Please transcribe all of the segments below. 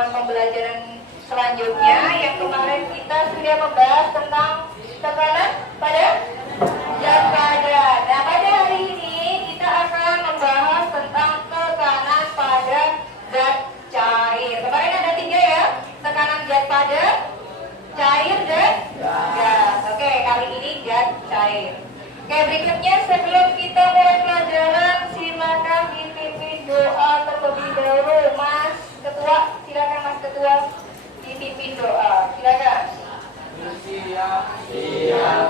pertemuan pembelajaran selanjutnya. Yang kemarin kita sudah membahas tentang tekanan pada zat padat. Nah, pada hari ini kita akan membahas tentang tekanan pada zat cair. Kemarin ada 3 ya, tekanan zat padat, cair, dan gas. Oke, kali ini zat cair. Oke, berikutnya sebelum kita mulai pelajaran, silakan dipimpin doa terlebih dahulu. Mas Ketua, silakan Mas Ketua dipimpin doa. Silakan. Siap, siap.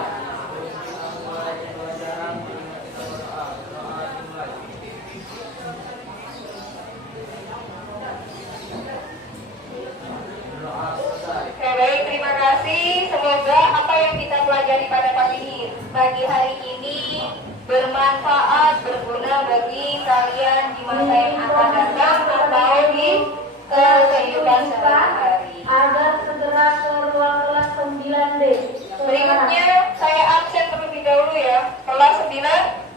Oke, baik, terima kasih. Semoga apa yang kita pelajari pada pagi hari ini bermanfaat, berguna bagi kalian di masa yang akan datang atau di kehidupan sehari-hari. Agar segera ke ruang kelas 9D. Berikutnya saya absen terlebih dahulu ya. Kelas 9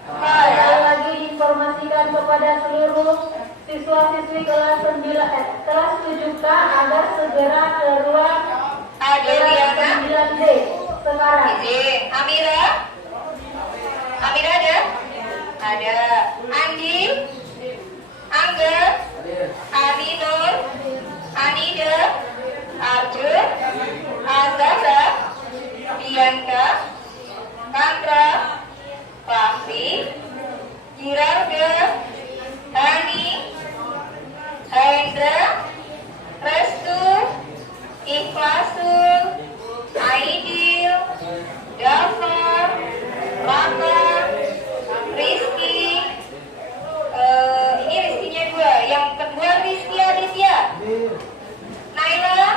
Sekali lagi diinformasikan kepada seluruh siswa-siswi kelas 7K agar segera ke ruang Adeliana, kelas 9D sekarang. izin. Amira ada? Ada. Andi, Angga, Ani Nur, Anida, Arjun, Azara, Bianca, Kandra, Rafi, Girarga, Hani, Hendra, Restu, Ikhlasul, Aidil, Dafar, Raka, Rizky. Ini Rizkynya 2. Yang kedua Rizky Aditya, Naila,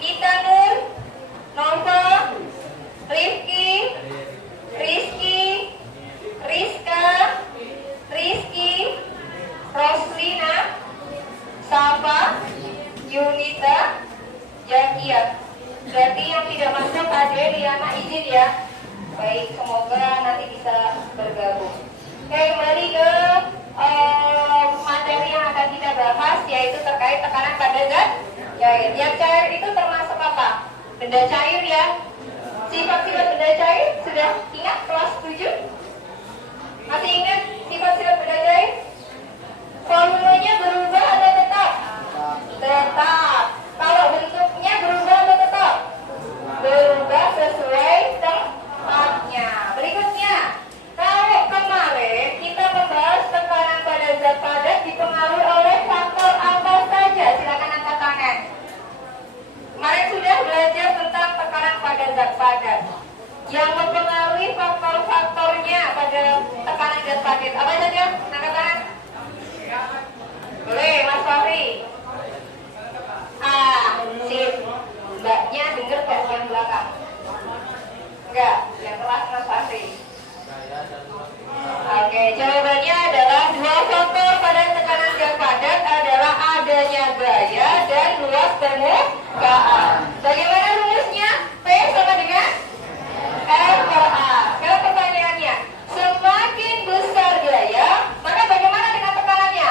Nita Nur, Nova, Rifki, Rizky, Rizka, Rizky, Roslina, Safa, Yunita, Jakia. Berarti yang tidak masuk Adeliana, izin ya. Baik, semoga nanti bisa bergabung. Oke, kembali ke materi yang akan kita bahas, yaitu terkait tekanan pada zat cair. Yang cair itu termasuk apa? Benda cair ya. Sifat-sifat benda cair sudah ingat kelas 7? Masih ingat sifat-sifat benda cair? Volumenya berubah atau tetap? Tetap. Kalau bentuknya berubah atau tetap? Berubah sesuai tempatnya. Berikutnya, kalau kemarin kita membahas tekanan pada zat padat dipengaruhi oleh faktor apa saja? Silakan angkat tangan. Kemarin sudah belajar tentang tekanan pada zat padat. Yang mempengaruhi faktor-faktornya pada tekanan zat padat apa saja? Angkat tangan. Boleh, Mas Fahri. Sip. Mbaknya denger gak yang belakang? Enggak, yang kelas Mas Fahri. Oke, jawabannya adalah 2 faktor pada tekanan zat padat adalah adanya gaya dan luas permukaan. Bagaimana rumusnya? P sama dengan R per A. Sekarang pertanyaannya, semakin besar gaya, maka bagaimana dengan tekanannya?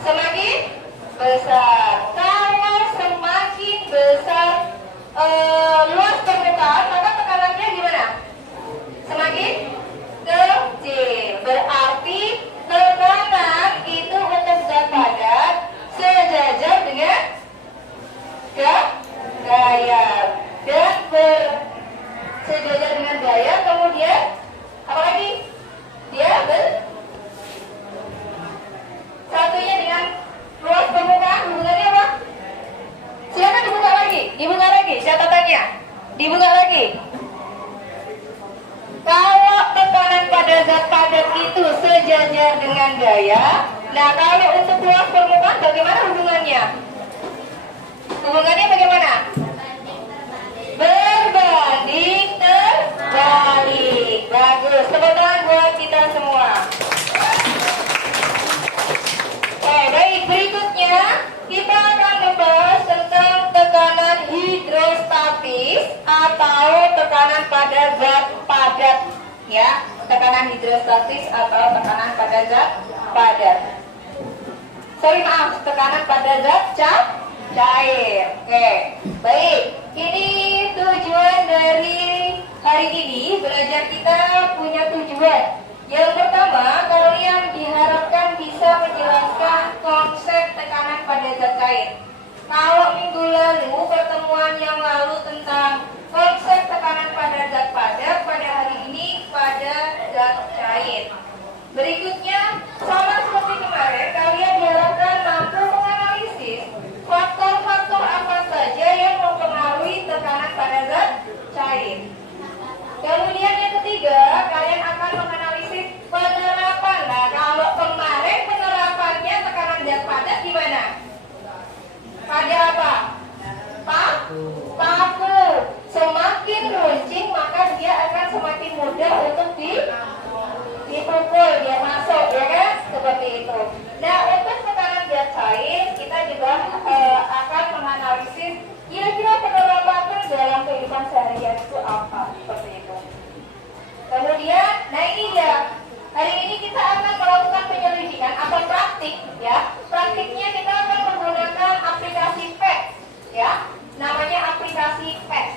Semakin besar. Kalau semakin besar luas permukaan, maka tekanannya gimana? Semakin kecil. Berarti tekanan itu untuk zat padat sejajar dengan gaya, dan sejajar dengan gaya, kemudian apa lagi? Dia satunya dengan luas permukaan, hubungannya apa? Silakan dibuka lagi catatannya, dibuka lagi. Kalau tekanan pada zat padat itu sejajar dengan gaya, nah kalau untuk luas permukaan bagaimana hubungannya? Hubungannya bagaimana? Berbanding terbalik. Bagus, tepuk tangan buat kita semua. Oke, baik, berikutnya kita akan membahas tentang tekanan hidrostatis atau tekanan pada zat padat. Ya, tekanan hidrostatis atau tekanan pada zat padat. maaf, tekanan pada zat cair. Oke, baik. Ini tujuan dari hari ini. Belajar kita punya tujuan. Yang pertama, kalian diharapkan bisa menjelaskan konsep tekanan pada zat cair. Kalau minggu lalu, pertemuan yang lalu tentang konsep tekanan pada zat padat, pada hari ini pada zat cair. Berikutnya, sama seperti kemarin, kalian diharapkan mampu menganalisis faktor-faktor apa saja yang mempengaruhi tekanan pada zat cair. Kemudian yang ketiga, kalian akan menganalisis penerapan. Nah, kalau kemarin penerapannya tekanan zat padat gimana? Pada apa? Paku. Semakin runcing maka dia akan semakin mudah untuk dipukul, dia masuk, ya kan? Seperti itu. Nah, untuk tekanan zat cair kita juga akan menganalisis kira-kira penerapannya dalam kehidupan sehari-hari itu apa, seperti itu. Kemudian, nah ini dia. Hari ini kita akan melakukan penyelidikan atau praktik, ya. Praktiknya kita akan menggunakan aplikasi PEX, ya. Namanya aplikasi PEX.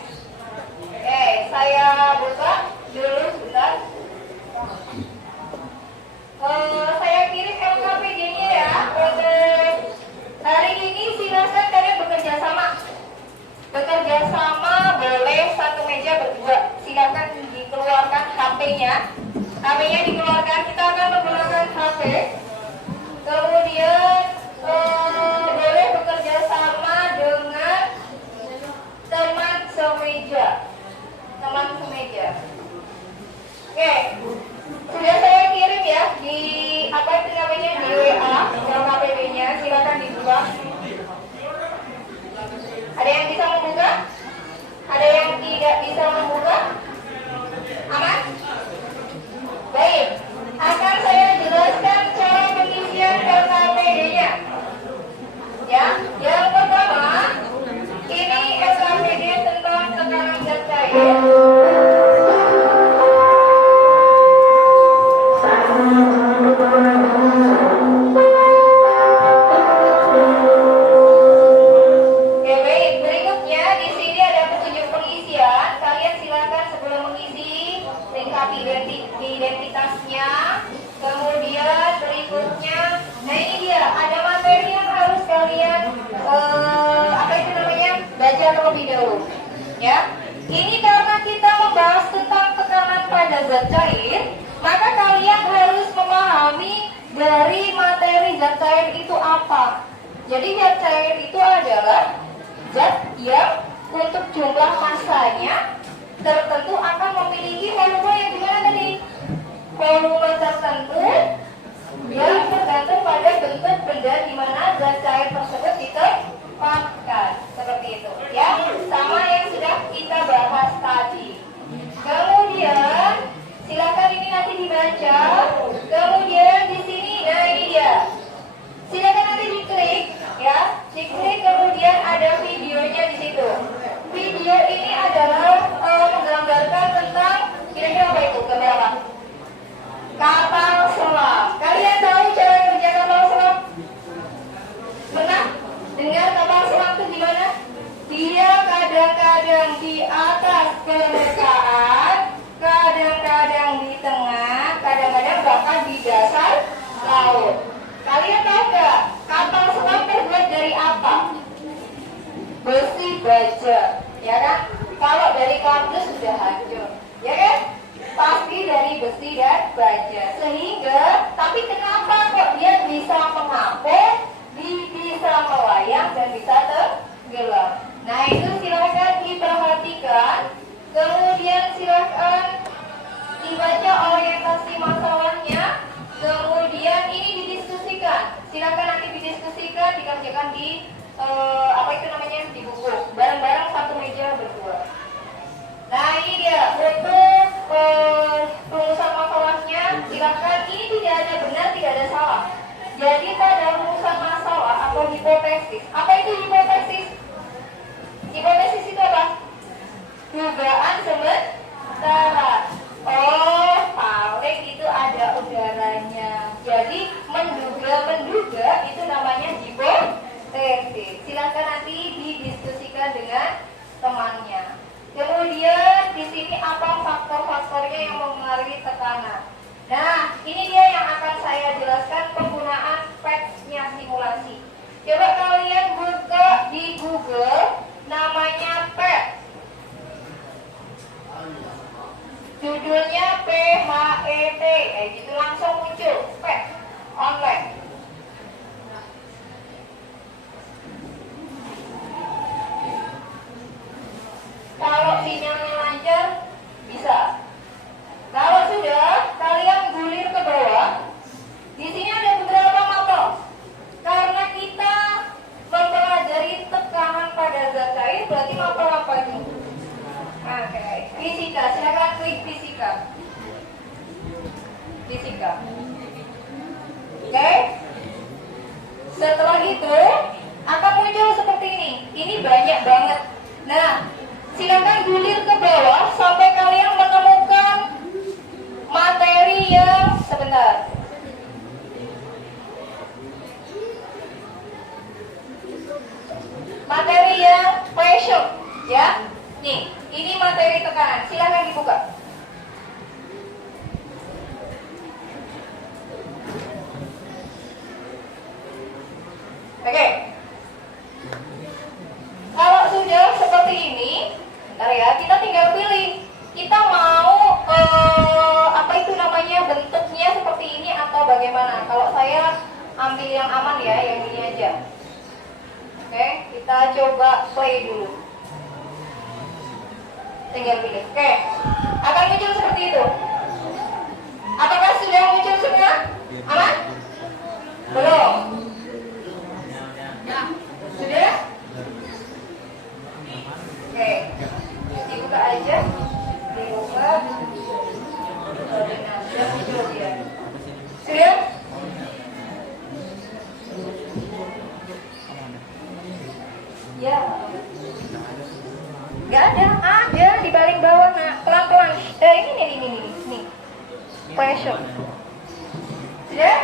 Oke, saya buka dulu sebentar. Saya kirim LKPD-nya ya. Hari ini silakan kalian bekerja sama. Bekerja sama boleh satu meja berdua. Silakan dikeluarkan HP-nya. HP-nya dikeluarkan. Kita akan menggunakan HP. Kemudian boleh bekerja sama dengan teman semeja. Teman semeja. Oke. Sudah saya kirim ya di apa itu namanya di WA LKPD-nya. Silakan dibuka. Ada yang bisa membuka? Ada yang tidak bisa membuka? Aman? Baik. Akan saya jelaskan cara pengisian LKPD-nya. Ya, yang pertama ini LKPD tentang tekanan zat cair. Identitasnya, kemudian berikutnya, nah ini dia, ada materi yang harus kalian apa itu namanya baca terlebih dahulu, ya. Ini karena kita membahas tentang tekanan pada zat cair, maka kalian harus memahami dari materi zat cair itu apa. Jadi zat cair itu adalah zat yang untuk jumlah massanya tertentu akan memiliki volume yang gimana tadi? Volume tertentu yang tergantung pada bentuk benda di mana zat cair tersebut ditempatkan, seperti itu, ya, sama yang sudah kita bahas tadi. Kemudian silakan ini nanti dibaca. Kemudian di sini, nah ini dia. Silakan nanti diklik, ya, diklik. Kemudian ada videonya di situ. Video ini adalah menggambarkan tentang kira-kira apa itu? Gambar apa? Kapal selam. Kalian tahu cara kerja kapal selam? Pernah dengar kapal selam itu gimana? Dia kadang-kadang di atas permukaan, kadang-kadang di tengah, kadang-kadang bahkan di dasar laut. Kalian tahu nggak kapal selam terbuat dari apa? Besi baja, ya kan? Kalau dari kardus sudah hancur, ya kan? Pasti dari besi dan baja. Sehingga, tapi kenapa kok dia bisa mengapung, bisa melayang dan bisa tenggelam? Nah itu silakan diperhatikan. Kemudian silakan dibaca orientasi masalahnya. Kemudian ini didiskusikan. Silakan nanti didiskusikan, dikerjakan di apa itu namanya di buku. Bareng-bareng satu meja berdua. Nah ini dia untuk rumusan masalahnya. Silakan, ini tidak ada benar, tidak ada salah. Jadi pada rumusan masalah atau hipotesis. Apa itu hipotesis? Hipotesis itu apa? Dugaan sementara. Oh, paling itu ada udaranya. Jadi menduga itu namanya temannya. Kemudian di sini apa faktor-faktornya yang mempengaruhi tekanan. Nah, ini dia yang akan saya jelaskan penggunaan PETS-nya simulasi. Coba kalian buka di Google namanya PET. Judulnya PHET, gitu langsung muncul PET online. Kalau sinyalnya lancar, bisa. Kalau sudah, kalian gulir ke bawah. Di sini ada beberapa mapel. Karena kita mempelajari tekanan pada zat cair, berarti mapel apa itu? Oke, fisika. Silakan klik fisika. Fisika. Oke. Setelah itu akan muncul seperti ini. Ini banyak banget. Nah, silakan gulir ke bawah sampai kalian menemukan materi yang sebentar. Materi yang pressure, ya. Nih, ini materi tekanan. Silakan dibuka. Oke. Kalau sudah seperti ini, bentar ya, kita tinggal pilih. Kita mau apa itu namanya, bentuknya seperti ini atau bagaimana? Kalau saya ambil yang aman ya, yang ini aja. Oke, kita coba play dulu. Tinggal pilih. Oke, akan muncul seperti itu. Apakah sudah muncul semua? Aman? Belum? Sudah? Oke, dibuka aja. Dibuka. Sudah muncul dia. Sudah? Ya. Gak ada di paling bawah, nak. Pelan-pelan. Ini. Pressure. Sudah?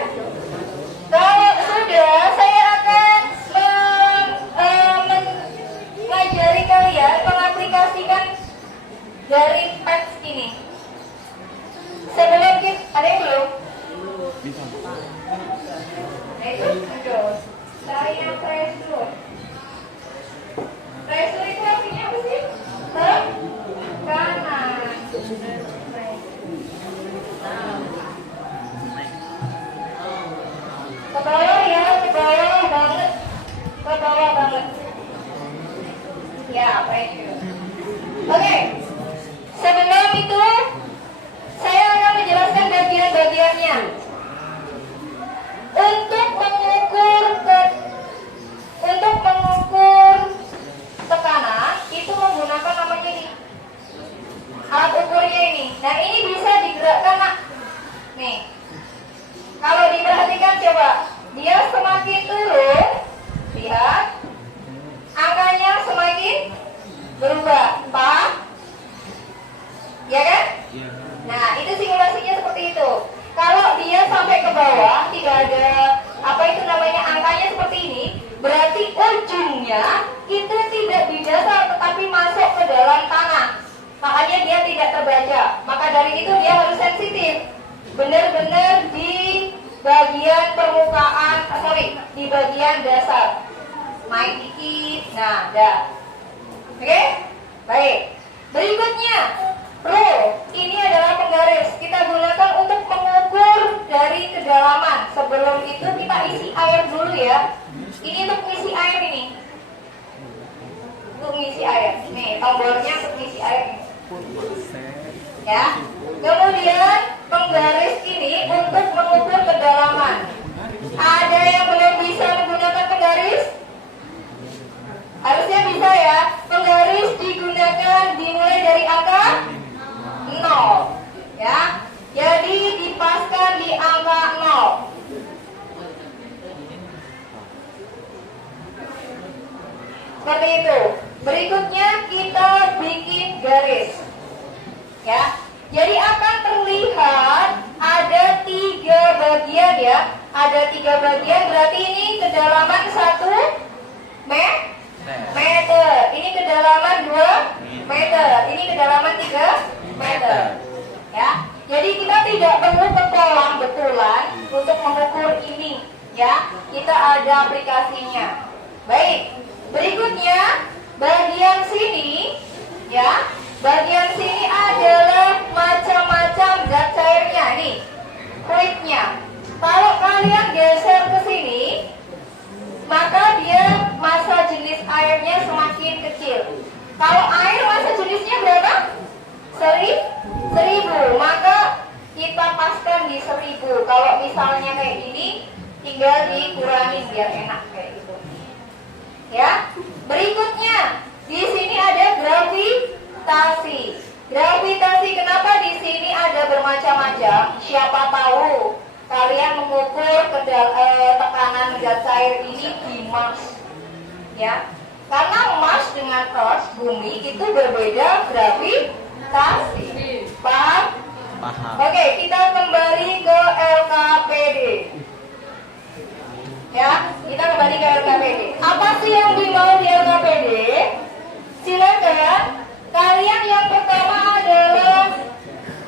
Kalau sudah, saya akan mengajari kalian mengaplikasikan dari PETS ini. Sebelum kita, ada yang belum? Nah, itu muncul. Saya pressure. Pressure itu artinya apa sih? Tekanan. Ke bawah ya, ke bawah banget. Ke bawah banget. Ya, pressure. Oke. Sebelum itu, saya akan menjelaskan bagian-bagiannya. Untuk mengukur tekanan itu menggunakan namanya ini, alat ukurnya ini. Nah, ini bisa digerakkan, nak. Nih, kalau diperhatikan coba, dia semakin turun, lihat, angkanya semakin berubah, paham? Ya kan? Nah, itu simulasinya seperti itu. Kalau dia sampai ke bawah, tidak ada apa itu namanya, angkanya seperti ini, berarti ujungnya itu tidak di dasar tetapi masuk ke dalam tanah. Makanya dia tidak terbaca. Maka dari itu dia harus sensitif. Benar-benar di bagian permukaan, di bagian dasar. Naik dikit, nah, dah. Oke? Baik. Berikutnya, ini adalah penggaris. Kita gunakan untuk mengukur dari kedalaman. Sebelum itu kita isi air dulu ya. Ini untuk mengisi air ini. Untuk mengisi air. Nih, tombolnya untuk mengisi air ini. Ya. Kemudian penggaris ini untuk mengukur kedalaman. Ada yang belum bisa menggunakan penggaris? Harusnya bisa ya. Penggaris digunakan dimulai dari angka 0. Ya. Jadi dipaskan di angka 0. Seperti itu. Berikutnya kita bikin garis. Ya. Jadi akan terlihat ada 3 bagian ya. Ada 3 bagian, berarti ini kedalaman 1 meter. Ini kedalaman 2 meter. Ini kedalaman 3 meter. Ya. Jadi kita tidak perlu ke kolam betulan untuk mengukur ini, ya. Kita ada aplikasinya. Baik. Berikutnya bagian sini, ya. Bagian sini adalah macam-macam zat cairnya nih. Fluidnya. Kalau kalian geser ke sini, maka dia massa jenis airnya semakin kecil. Kalau air massa jenisnya berapa? 1000. Maka kita paskan di 1000. Kalau misalnya kayak gini, tinggal dikurangi biar enak kayak gitu. Ya. Berikutnya, di sini ada gravitasi. Gravitasi, kenapa di sini ada bermacam-macam? Siapa tahu kalian mengukur tekanan zat cair ini di Mars, ya. Karena Mars dengan Earth, bumi itu berbeda gravitasi. Paham? Paham. Oke, kita kembali ke LKPD. Ya, kita kembali ke LKPD. Apa sih yang dimau di LKPD? Silakan. Kalian yang pertama adalah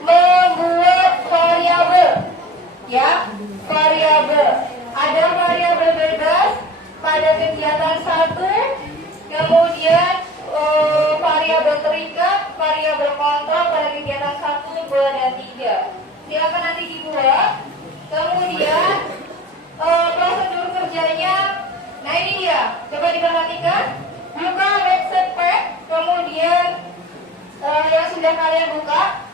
membuat variabel. Ya, variabel. Ada variabel bebas pada kegiatan 1, kemudian variabel terikat, variabel kontrol pada kegiatan 1, 2, dan 3. Silakan nanti dibuat. Kemudian prosedur kerjanya, nah ini dia. Coba diperhatikan. Buka website PET, kemudian yang sudah kalian buka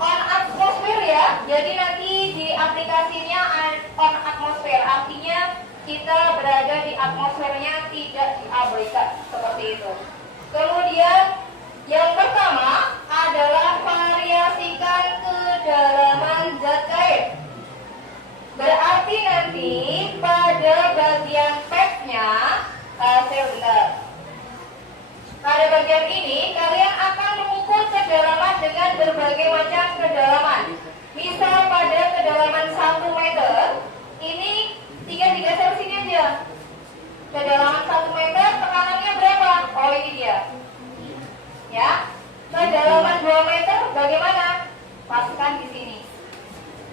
on atmosphere ya. Jadi nanti di aplikasinya on atmosphere, artinya kita berada di atmosfernya, tidak diabaikan seperti itu. Kemudian yang pertama adalah variasikan kedalaman zat cair. Berarti nanti pada bagian PET-nya pada bagian ini kalian akan mengukur kedalaman dengan berbagai macam kedalaman. Misal pada kedalaman 1 meter, ini tinggal digeser sini aja. Kedalaman 1 meter, tekanannya berapa? Oh ini dia. Ya. Kedalaman 2 meter bagaimana? Paskan di sini.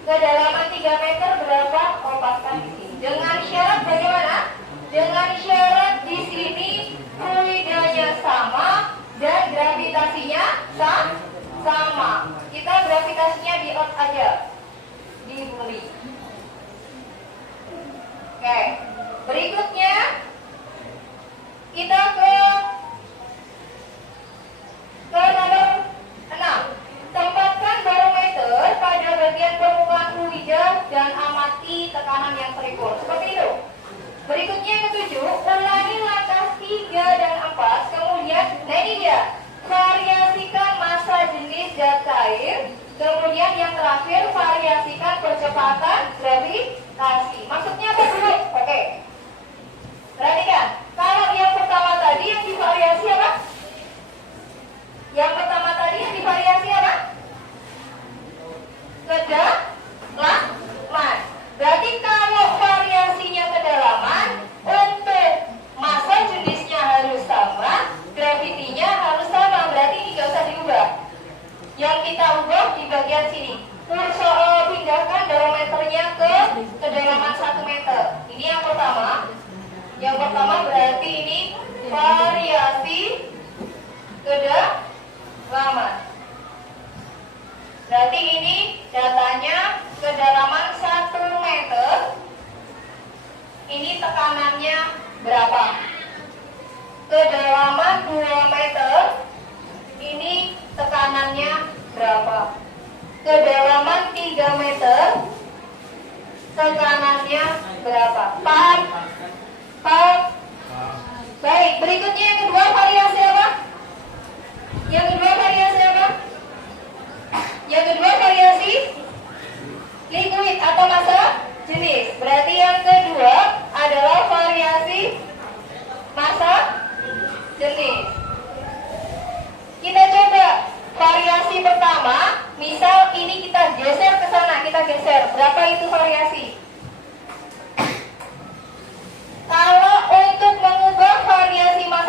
Kedalaman 3 meter berapa? Oh paskan di sini. Dengan syarat bagaimana? Dengan syarat di sini fluidanya sama dan gravitasinya sama. Kita gravitasinya di Earth aja, di bumi. Oke. Berikutnya kita ke nomor 6. Tempatkan barometer pada bagian permukaan fluida dan amati tekanan yang terukur. Seperti itu. Berikutnya yang ke-7, ulangi langkah 3 dan 4. Kemudian, nah ini dia, variasikan massa jenis zat cair. Kemudian yang terakhir, variasikan percepatan gravitasi. Maksudnya apa dulu? Oke. Perhatikan, kalau yang pertama tadi yang divariasi apa? Yang pertama tadi yang divariasi apa? Kedalaman. Berarti kalau variasinya kedalaman, untuk massa jenisnya harus sama, gravitinya harus sama. Berarti ini nggak usah diubah. Yang kita ubah di bagian sini. Pindahkan barometernya ke kedalaman 1 meter. Ini yang pertama. Yang pertama berarti ini variasi kedalaman. Berarti ini datanya kedalaman 1 meter. Ini tekanannya berapa? Kedalaman 2 meter. Ini tekanannya berapa? Kedalaman 3 meter. Tekanannya berapa? Paham? Baik, berikutnya yang kedua variasi apa? Yang kedua variasi apa? Yang kedua variasi liquid atau massa jenis. Berarti yang kedua adalah variasi massa jenis. Kita coba variasi pertama. Misal ini kita geser ke sana, kita geser. Berapa itu variasi? Kalau untuk mengubah variasi massa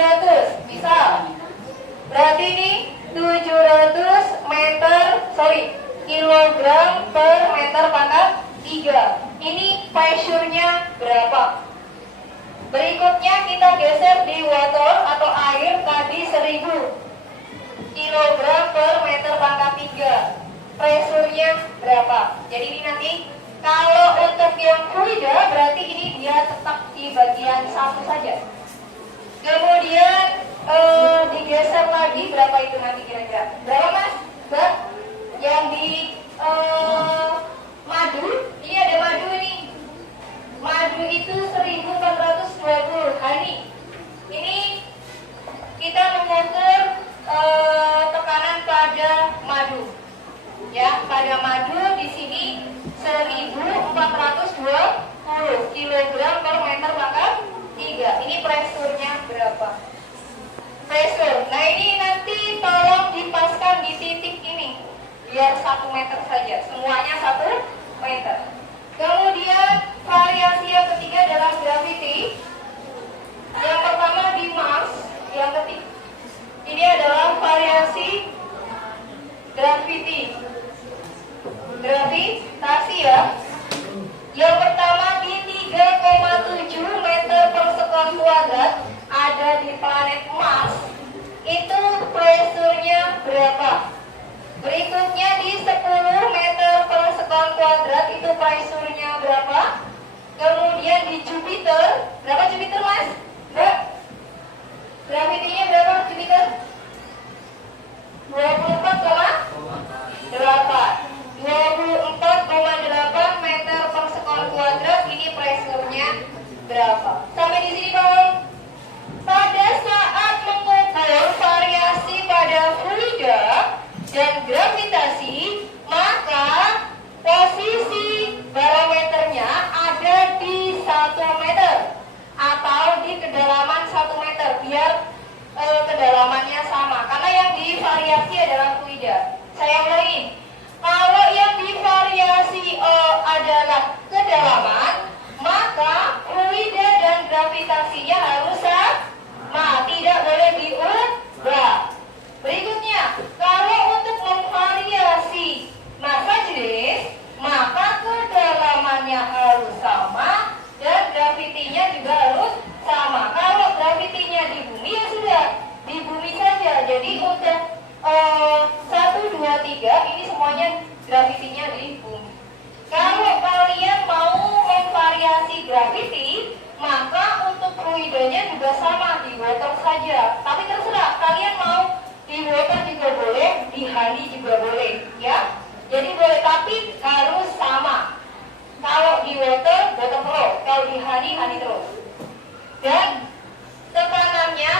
700. Misal, berarti ini 700 kilogram per meter pangkat 3. Ini pressure-nya berapa? Berikutnya kita geser di water atau air tadi 1000 kilogram per meter pangkat 3. Pressure-nya berapa? Jadi ini nanti kalau untuk yang fluida berarti ini dia tetap di bagian satu saja. Kemudian digeser lagi berapa itu nanti kira-kira? Berapa mas? Mbak? Yang di madu, ini ada madu nih. Madu itu 1420 honey. Ini kita mengukur tekanan pada madu. Ya, pada madu di sini 1420 kilogram per meter pangkat 3. Ini pressure-nya berapa? Pressure. Nah, ini nanti tolong dipaskan di titik ini. Biar 1 meter saja. Semuanya 1 meter. Kemudian variasi yang ketiga dalam gravity. Yang pertama di mass, yang ketiga ini adalah variasi gravitasi ya. Yang pertama di 3,7 meter per sekon kuadrat ada di planet Mars. Itu pressure-nya berapa? Berikutnya di 10 meter per sekon kuadrat itu pressure-nya berapa? Kemudian di Jupiter, berapa Jupiter mas? Gravitinya berapa Jupiter? 24,8 meter per sekon kuadrat. Ini pressure-nya berapa? Sampai di sini Bang. Pada saat mengukur variasi pada fluida dan gravitasi, maka posisi barometernya ada di 1 meter atau di kedalaman 1 meter biar kedalamannya sama. Karena yang divariasi adalah fluida. Saya ulangi. Kalau yang divariasi adalah kedalaman, maka fluida dan gravitasinya harus sama, tidak boleh diubah. Berikutnya, kalau untuk memvariasi massa jenis, maka kedalamannya harus sama dan gravitinya juga harus sama. Kalau gravitinya di bumi ya sudah di bumi saja. Jadi untuk 1, 2, 3 ini semuanya gravitinya di bumi. Kalau kalian mau memvariasi graviti, maka untuk fluidanya juga sama, di water saja. Tapi terserah, kalian mau di water juga boleh, di honey juga boleh, ya. Jadi boleh, tapi harus sama. Kalau di water terus. Kalau di honey terus. Dan tekanannya,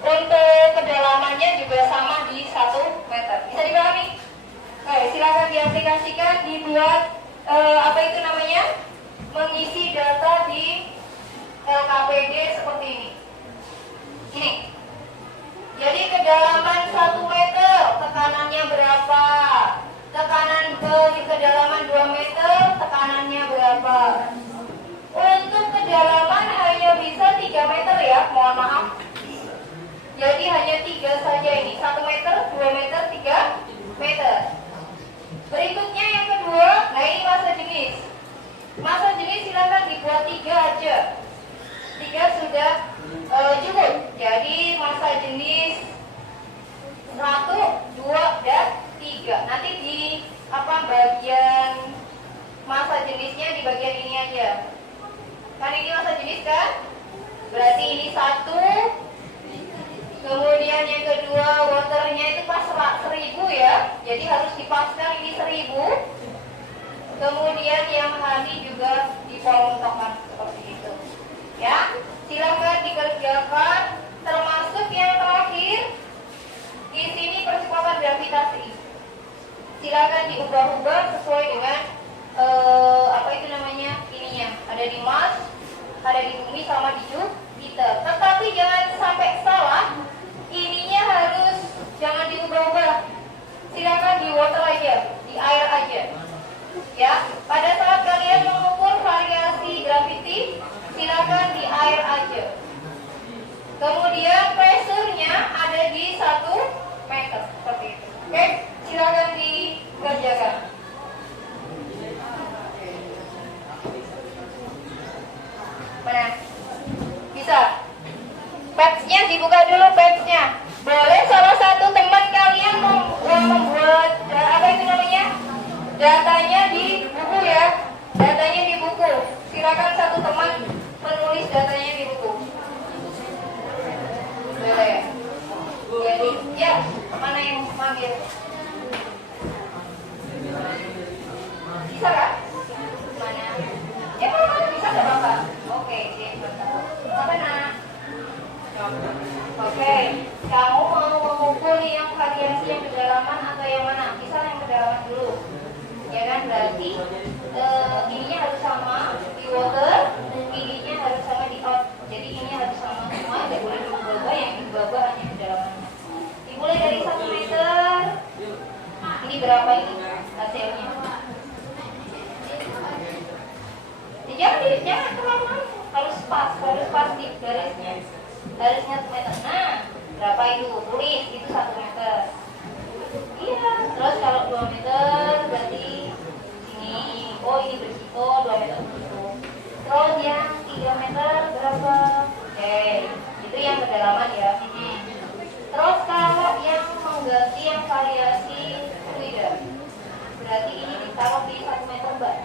untuk kedalamannya juga sama di 1 meter. Bisa dipahami? Oke, silakan diaplikasikan, dibuat mengisi data di LKPD seperti ini. Ini. Jadi kedalaman 1 meter, tekanannya berapa? Tekanan di kedalaman 2 meter, tekanannya berapa? Untuk kedalaman hanya bisa 3 meter ya, mohon maaf. Jadi hanya 3 saja ini, 1 meter, 2 meter, 3 meter. Berikutnya yang kedua, nah ini massa jenis. Massa jenis silakan dibuat 3 aja. 3 sudah cukup. Jadi massa jenis 1, 2, dan 3. Nanti di bagian massa jenisnya di bagian ini aja. Kan ini massa jenis kan? Berarti ini 1. Kemudian yang kedua waternya itu pas 1000 ya. Jadi harus dipaskan ini 1000. Kemudian yang honey juga dipolongkan seperti itu. Ya, silakan dikerjakan. Termasuk yang terakhir di sini percepatan gravitasi. Silakan diubah-ubah sesuai dengan ininya. Ada di Mars, ada di bumi sama di Jupiter. Tetapi jangan sampai salah. Ininya harus jangan diubah-ubah. Silakan di water aja, di air aja. Ya, pada saat kalian mengukur variasi graviti, silakan di air aja. Kemudian pressure-nya ada di 1 meter seperti itu. Oke, silakan dikerjakan. Mana? Bisa? Pads-nya dibuka dulu, pads-nya. Boleh salah satu teman kalian membuat apa itu namanya? Datanya di buku ya. Datanya di buku. Silakan satu teman menulis datanya di buku. Boleh. Jadi, ya, mana yang manggil? Bisa kan? Mana? Ya, kalau mana bisa nggak apa-apa. Oke, sip. Apa nak? Oke, kamu mau mengukur yang variasi yang kedalaman atau yang mana? Misal yang kedalaman dulu. Ya kan, berarti ininya harus sama di water, ininya harus sama di out. Jadi ini harus sama semua, tidak boleh diubah-ubah, yang diubah-ubah hanya kedalamannya. Dimulai dari 1 meter. Ini berapa ini hasilnya? Jangan terlalu harus pas di garisnya. Garisnya 1 meter. Nah, berapa itu? Tulis itu 1 meter. Iya. Terus kalau 2 meter berarti ini. Oh ini berisiko 2 meter begitu. Terus yang 3 meter berapa? Oke, itu yang kedalaman ya. Terus kalau yang mengganti yang variasi fluida, berarti ini ditaruh di 1 meter mbak.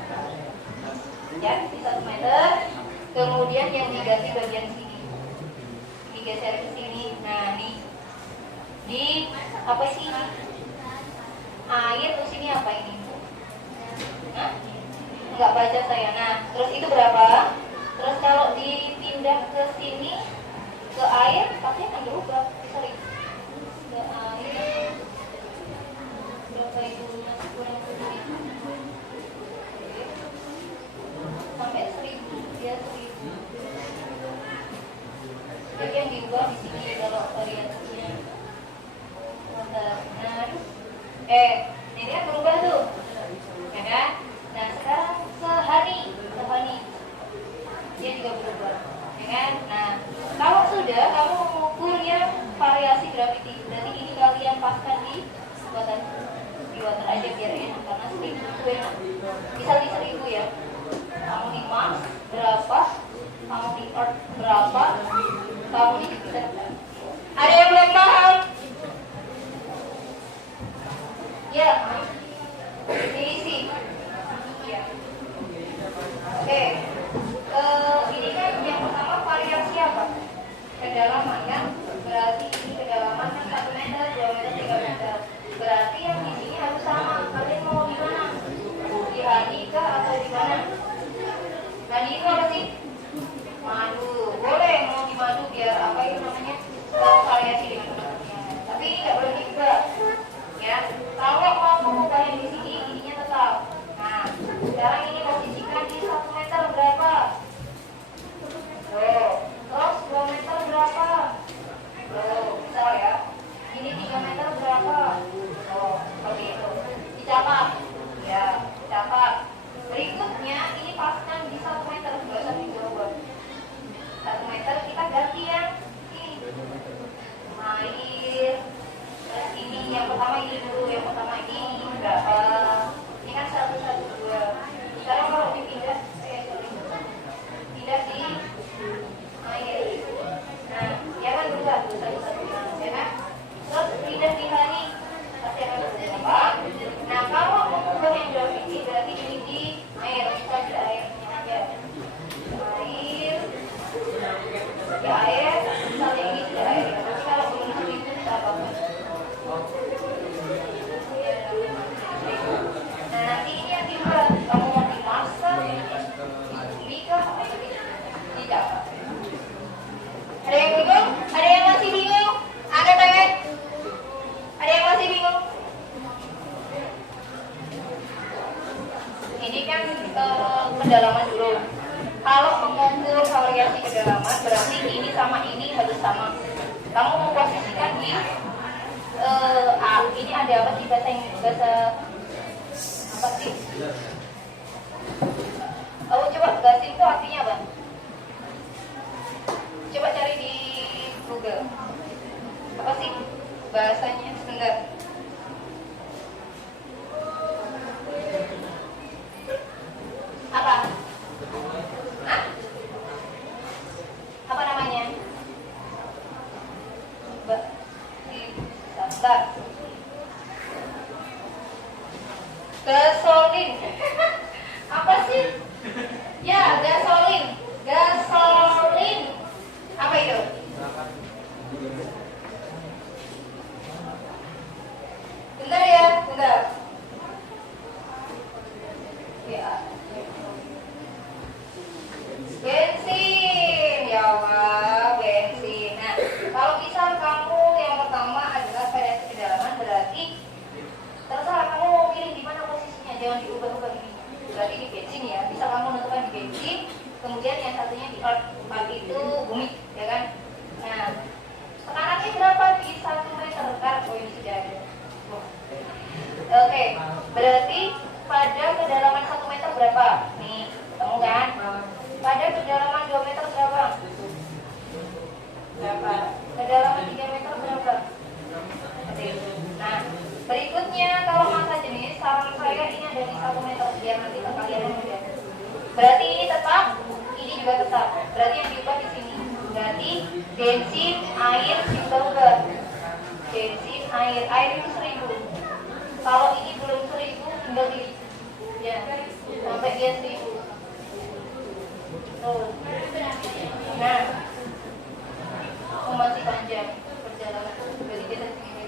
Ya, di 1 meter. Kemudian yang diganti bagian sini, digeser ke sini. Nah, nih di apa sih ini? Air terus ini apa ini? Nah, nggak baca saya. Nah, terus itu berapa? Terus kalau dipindah ke sini ke air pasti akan berubah. Sorry, ke air berapa itu? Sampai 1000, dia 1000. Jadi yang diubah di sini kalau variasinya. Nah, ini kan berubah tuh, ya kan? Nah sekarang sehari, dia juga berubah, ya kan? Nah kalau sudah kamu mengukur yang variasi gravity, berarti ini kalian paskan di water aja biar enak, karena 1000 itu enak. Bisa di 1000 ya. Kamu di Mars berapa? Kamu di Earth berapa? Kamu di Jupiter berapa? Ada yang belum paham? Ya, diisi. Ya. Oke. Ini kan yang pertama variasi apa? Kedalaman kan? Berarti ini kedalaman kan 1 meter, 2 meter, 3 meter. Berarti yang di sini harus sama. Kalian mau di mana? Di Hani kah atau di mana? Hani itu apa sih? Madu. Boleh mau di madu biar apa itu namanya? Variasi dengan bentuknya. Tapi ini nggak boleh diubah. Ya. Kalau mau mengubah yang di sini, ininya tetap. Nah, sekarang ini posisikan di 1 meter berapa? Terus 2 meter berapa? Misal ya. Ini 3 meter berapa? Seperti itu. Dicatat. Ya, dicatat. Berikutnya ini paskan di 1 meter, nggak usah diubah. 1 meter kita ganti yang ini. Air. Terus ini yang pertama ini dulu, yang pertama ini berapa? Ini kan 112. Sekarang kalau dipindah, pindah di air. Nah, ya kan berubah tuh 112, ya kan? Terus pindah di Hani, pasti akan berubah. Nah, kalau mengubah yang gravity berarti ini di air, kita di airnya aja. Air, di air, misalnya ini di air. Tapi kalau belum itu kita apa-apa. Nah nanti ini yang dibuat, kamu mau dimasak, dibika, atau tidak? Ada yang bingung? Ada yang masih bingung? Angkat tangan. Ada yang masih bingung? Ini kan kedalaman dulu. Kalau mengukur variasi kedalaman berarti ini sama ini harus sama. Kamu memposisikan di ini ada apa sih bahasa apa sih? Coba gasing itu artinya apa? Coba cari di Google. Apa sih bahasanya? Sebentar. Apa? Hah? Apa namanya? Sebentar. Gasolin. Apa sih? Ya, gasolin. Gasolin. Apa itu? Bentar ya, bentar. Ya. Bensin. Ya Allah, bensin. Nah, kalau misal kamu yang pertama adalah variasi kedalaman, berarti terserah kamu mau pilih di mana posisinya, jangan diubah-ubah ini. Berarti di bensin ya, bisa kamu menentukan di bensin, kemudian yang satunya di earth, itu bumi, ya kan? Nah, tekanannya berapa di 1 meter? Oh ini sudah ada. Oke, berarti pada kedalaman 1 meter berapa? Nih, ketemu kan? Pada kedalaman 2 meter berapa? Berapa? Kedalaman 3 meter berapa? Seperti itu. Nah, berikutnya kalau massa jenis, saran saya ini ada di 1 meter biar nanti kalian mudah. Berarti ini tetap, ini juga tetap. Berarti yang diubah di sini. Berarti bensin, air diubah. Bensin, air itu 1000. Kalau ini belum 1000, tinggal di ya sampai dia 1000. Tuh. Nah, masih panjang perjalanan. Berarti kita sini.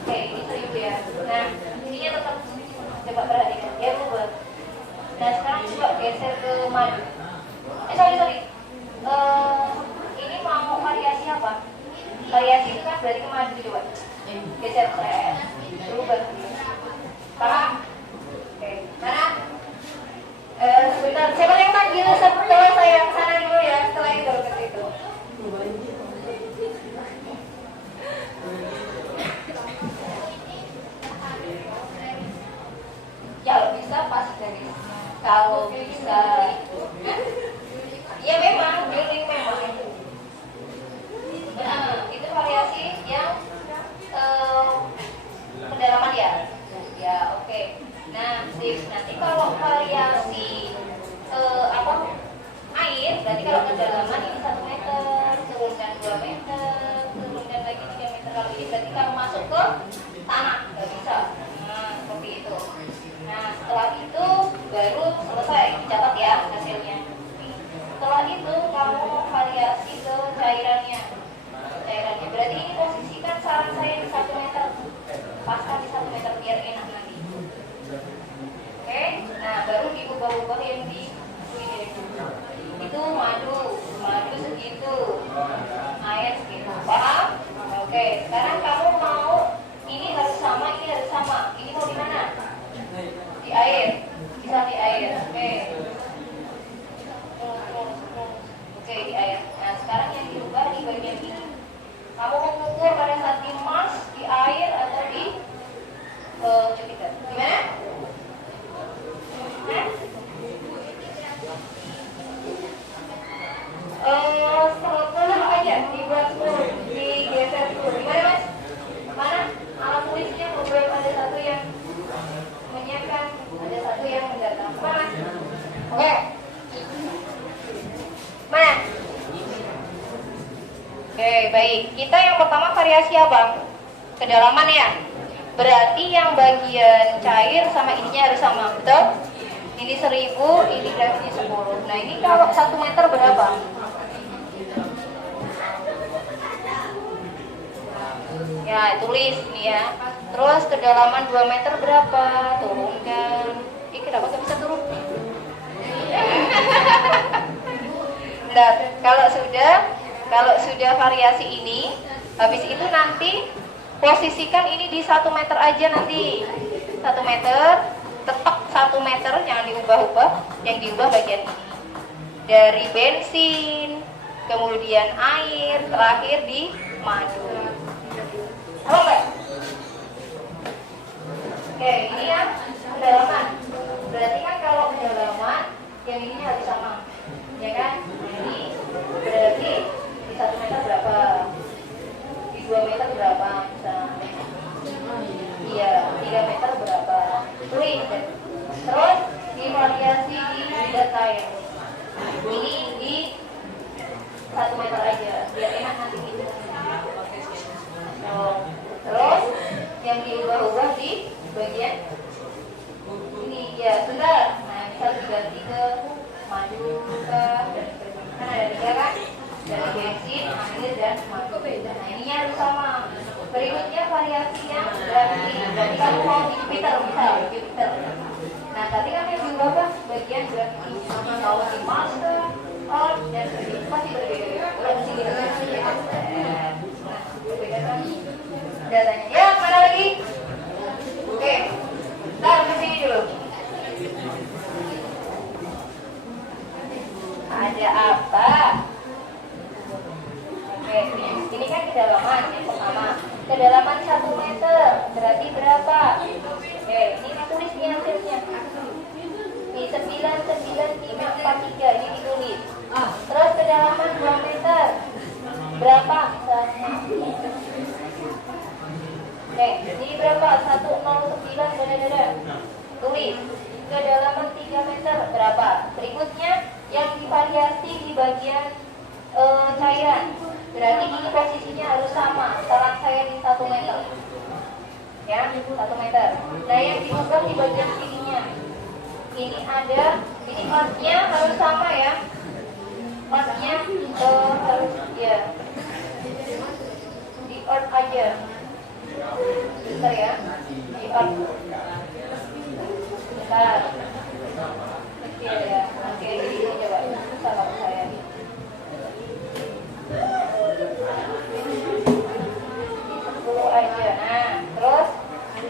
Oke, ini 1000 ya. Nah, ininya tetap coba perhatikan, dia berubah. Nah, sekarang coba geser ke madu. Sorry. Ini mau variasi apa? Variasi itu kan berarti ke madu coba. Geser berubah. Paham? Oke, mana? Sebentar, siapa yang panggil setelah saya yang sana dulu ya, setelah itu ke situ. Kalau bisa pas dari kalau bisa ya memang building memang itu. Nah, itu variasi yang kedalaman ya. Ya, oke. Nah, nanti kalau variasi air, berarti kalau kedalaman ini 1 meter, turunkan 2 meter, turunkan lagi 3 meter. Kalau ini berarti kamu masuk ke tanah, nggak bisa. Nah, seperti itu. Nah, setelah itu baru selesai, dicatat ya hasilnya. Setelah itu kamu variasi ke cairannya. Berarti ini posisikan saran saya di 1 meter. Paskan di 1 meter biar enak nanti. Oke, nah baru diubah-ubah yang di itu madu segitu, air segitu. Paham? Oke, sekarang kamu mau ini harus sama, ini harus sama. Ini mau di mana? Di air, bisa di air. Oke, di air. Nah, sekarang yang diubah di bagian ini. Kamu mau mengukur pada saat di Mars, di air atau di Jupiter? Gimana? Setelah aja dibuat 10, digeser 10. Gimana mas? Mana alat tulisnya? Beberapa ada satu yang menyiapkan, ada satu yang mendatang. Mana? Oke. Mana? Oke, baik. Kita yang pertama variasi apa? Kedalaman ya. Berarti yang bagian cair sama ininya harus sama, betul? Ini 1000, ini grafiknya 10. Nah, ini kalau 1 meter berapa? Ya, tulis nih ya. Terus kedalaman 2 meter berapa? Turunkan. Ini kenapa nggak bisa turun? Nah, kalau sudah variasi ini, habis itu nanti posisikan ini di 1 meter aja nanti. 1 meter, tetap 1 meter, jangan diubah-ubah. Yang diubah bagian ini. Dari bensin, kemudian air, terakhir di madu. Halo Mbak? Oke, ini ya kedalaman. Berarti kan kalau kedalaman yang ini harus sama, ya kan? Ini berarti di 1 meter berapa, di 2 meter berapa, misalnya. Iya, 3 meter berapa, tulis. Terus divariasi di detail. Ini di 1 meter aja, biar enak nanti gitu. Terus yang diubah-ubah di bagian ini ya sudah. Nah, misal diganti ke madu dan kan ada 3 kan, dari bensin, air dan madu. Nah, ininya harus sama. Berikutnya variasi yang berarti kamu mau di Jupiter, misal Jupiter. Nah, tadi kan yang diubah bagian berarti mau di Mars, Earth, dan masih berbeda. Udah mesti gitu kan? Nah, berbeda kan datanya. Ya, mana lagi? Oke, taruh di sini dulu. Ada apa? Oke, ini kan kedalaman yang pertama. Kedalaman 1 meter berarti berapa? Oke, ini ditulis nih hasilnya. Ini 99543 ini ditulis. Terus kedalaman 2 meter berapa misalnya? Oke, ini berapa? 109 dada. Tulis. Kedalaman 3 meter berapa? Berikutnya yang divariasi di bagian cairan. Berarti ini posisinya harus sama. Saran saya di 1 meter. Ya, 1 meter. Nah, yang diubah di bagian sininya. Ini ada, ini marknya harus sama ya. Marknya harus ya. Di earth aja. Bentar ya. Di earth. Bentar. Kecil ya. Oke, ini coba. Susah kalau saya. Aja. Nah, terus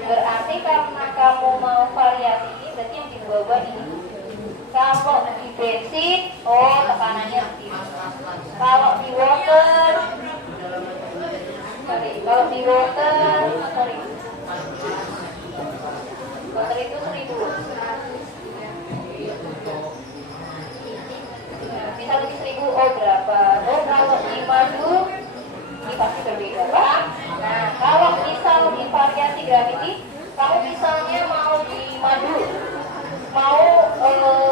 berarti karena kamu mau variasi ini, berarti yang diubah ini. Kalau di bensin, tekanannya begini. Kalau di water, kalau di water itu 1000. Bisa lebih 1000, berapa? Kalau di madu ini pasti berbeda, Pak. Nah, kalau misal di variasi gravity, kamu misalnya mau di madu, mau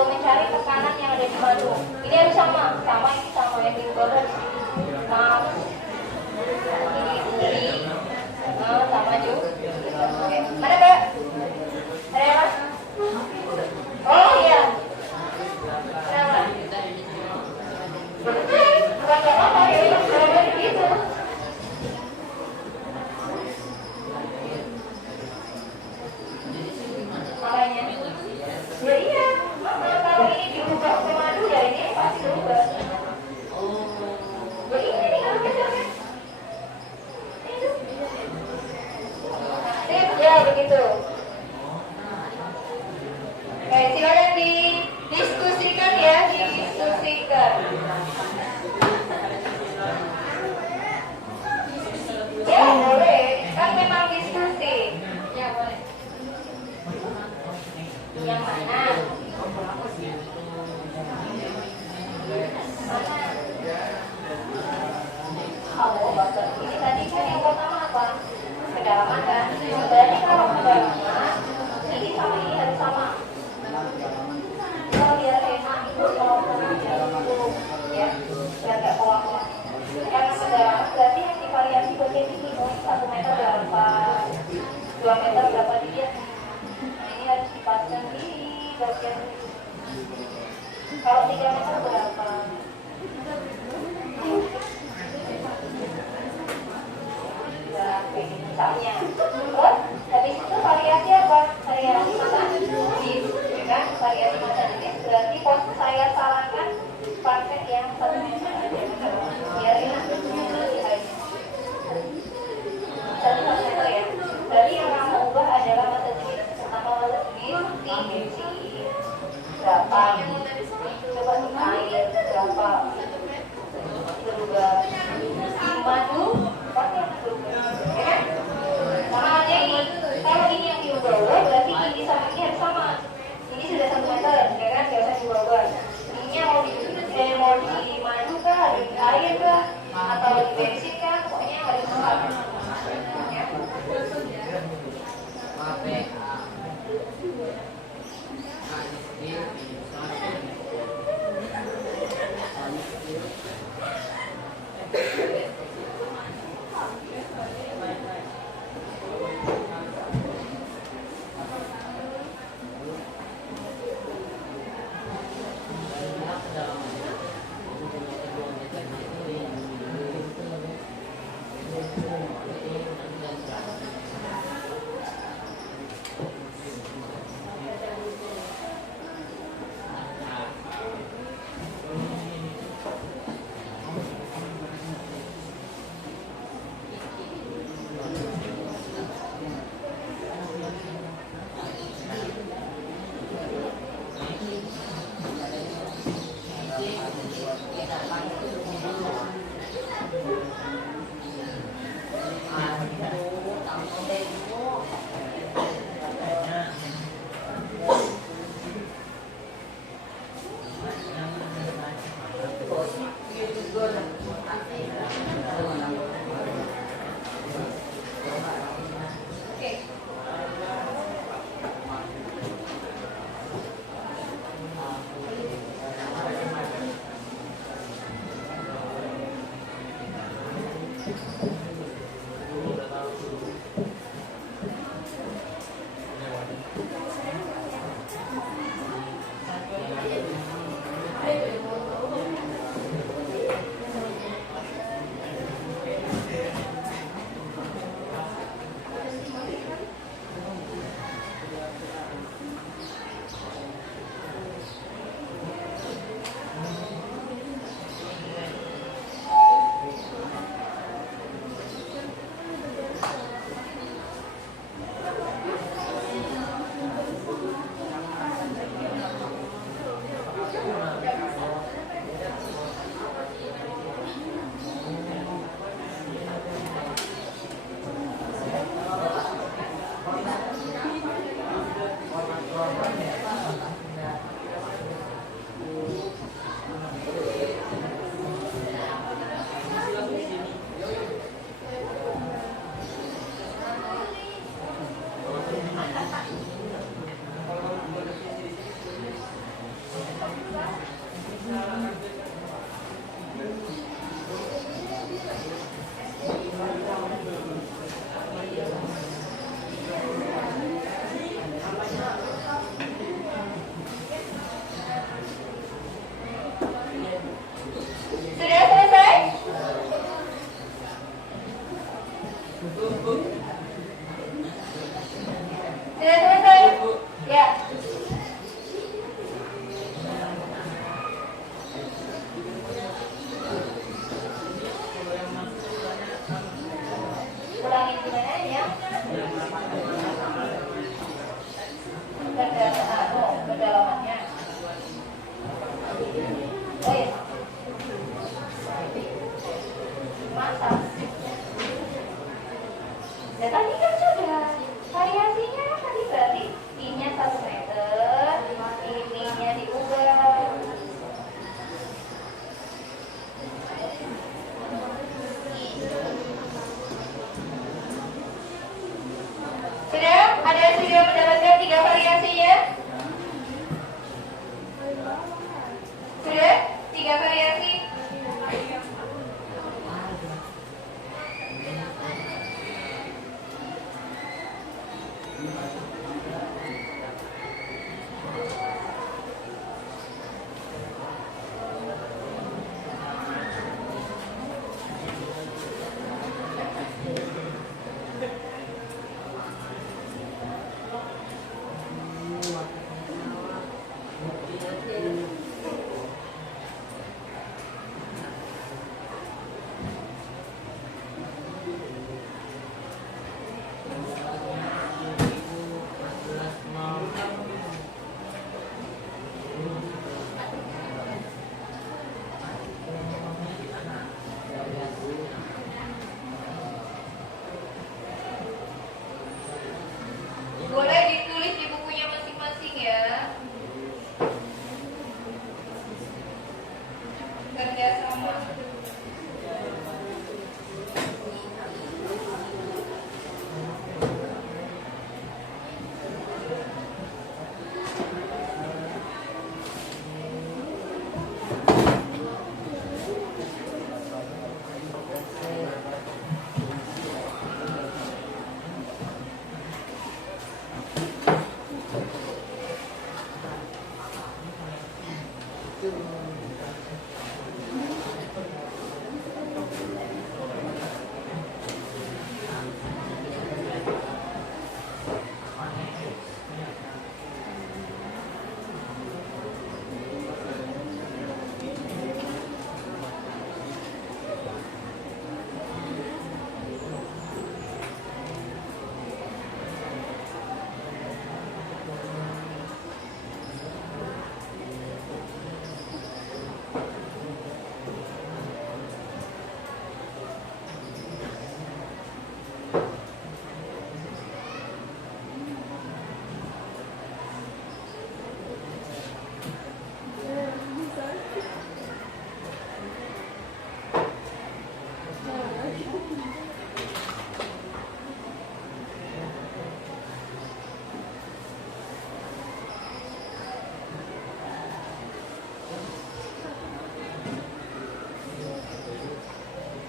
mencari tekanan yang ada di madu, ini harus sama ini sama yang diubah dari sini. Ini sama juga. Oke. Mana Mbak? Ada yang Mas? Oh iya. Kenapa? Bukan apa-apa ya, udah gitu. Makanya, ya iya, kalau ini diubah ke madu ya ini pasti berubah. Ya ini kalau kecilnya. Sip, ya begitu. Oke, silakan didiskusikan ya, didiskusikan. Ya boleh, kan memang diskusi. Ya boleh. Yang mana? Oh, bagus. Ini tadi kan yang pertama apa? Kedalaman kan? Berarti kalau kedalaman, ini sama ini harus sama. Kalau biar enak itu kalau ya, biar nggak pola-pola. Karena kedalaman berarti yang divariasi bagian ini, 1 meter berapa, 2 meter berapa dilihat. Ini harus dipasang di bagian ini. Kalau 3 meter berapa? Misalnya, terus habis itu variasi apa? Variasi masa jenis, ya kan? Variasi masa jenis berarti pos saya sarankan pakai yang 1 meter aja, biar enak nilainya. 1 meter ya. Berarti yang kamu ubah adalah masa jenis. Pertama masa jenis di bensin berapa? Coba di air kerjasama.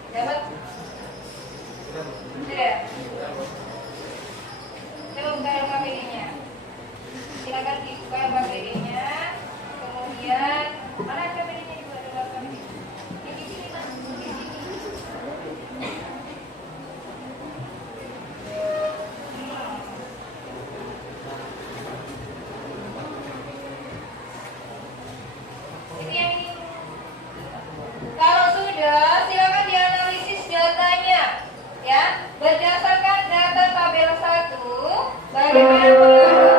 Dapat? Sudah? Saya buka LKPD-nya. Silakan dibuka LKPD-nya. Kemudian mana LKPD-nya dibuat LKPD? Di sini Mas. Di sini. Ini yang ini. Kalau sudah, silakan dianalisis datanya, ya. Berdasarkan data tabel 1, bagaimana pengaruh?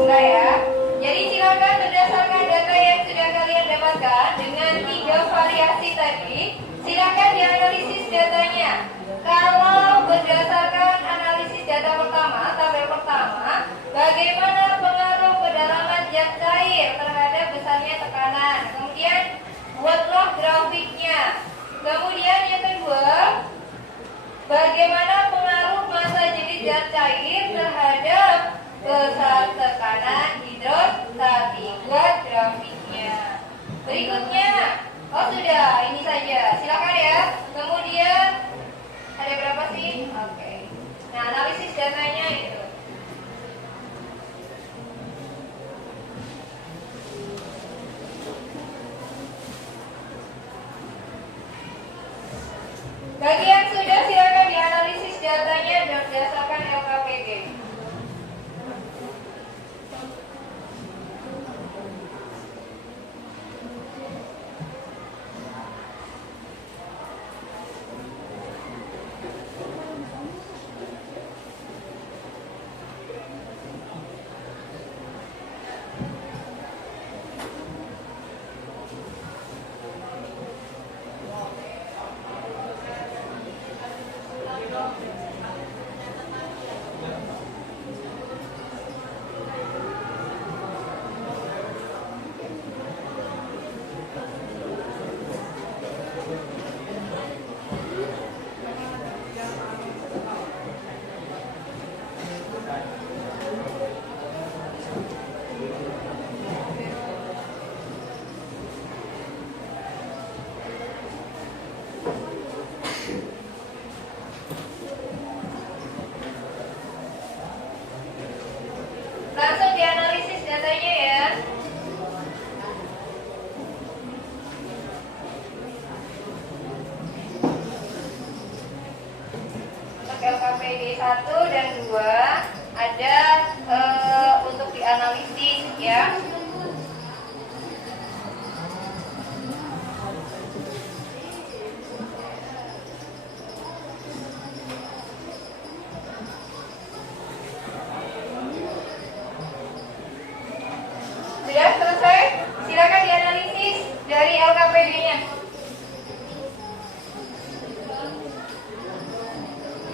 Enggak ya. Jadi silakan berdasarkan data yang sudah kalian dapatkan dengan 3 variasi tadi, silakan dianalisis datanya. Kalau berdasarkan analisis data pertama, tabel pertama, bagaimana pengaruh kedalaman zat cair terhadap besarnya tekanan. Kemudian buatlah grafiknya. Kemudian yang kedua, bagaimana pengaruh massa jadi zat cair terhadap besar tekanan hidrostatik. Buat grafiknya. Berikutnya, oh sudah, ini saja. Silakan ya. Kemudian ada berapa sih? Oke. Nah, analisis datanya itu. Bagi yang sudah, silakan dianalisis datanya berdasarkan LKPD. Langsung dianalisis datanya ya. Untuk LKPD 1 dan 2 ada untuk dianalisis ya. Sudah selesai? Silakan dianalisis dari LKPD-nya.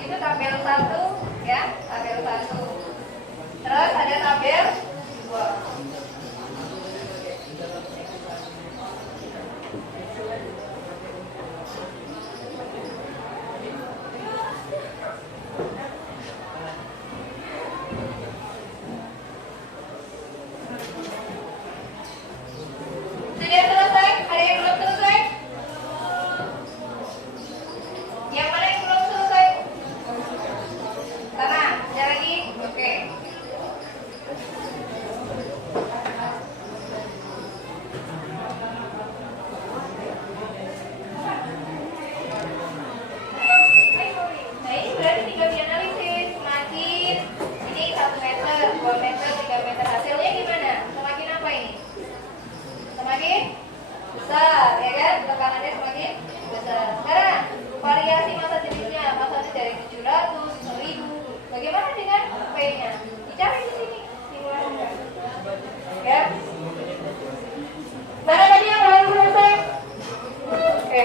Itu tabel 1 ya, tabel 1. Terus ada tabel 2. Sudah selesai? Ada yang belum selesai? Yang mana yang belum selesai? Sana, ada lagi? Oke. Nah, ini berarti tinggal dianalisis. Semakin ini 1 meter, 2 meter, 3 meter. Hasilnya gimana? Semakin apa ini? Semakin besar, ya kan? Tekanannya semakin besar. Sekarang variasi massa jenisnya, massanya dari 700, 1000. Bagaimana dengan P-nya? Dicari di sini, simulasinya. Ya. Mana tadi yang belum selesai? Oke.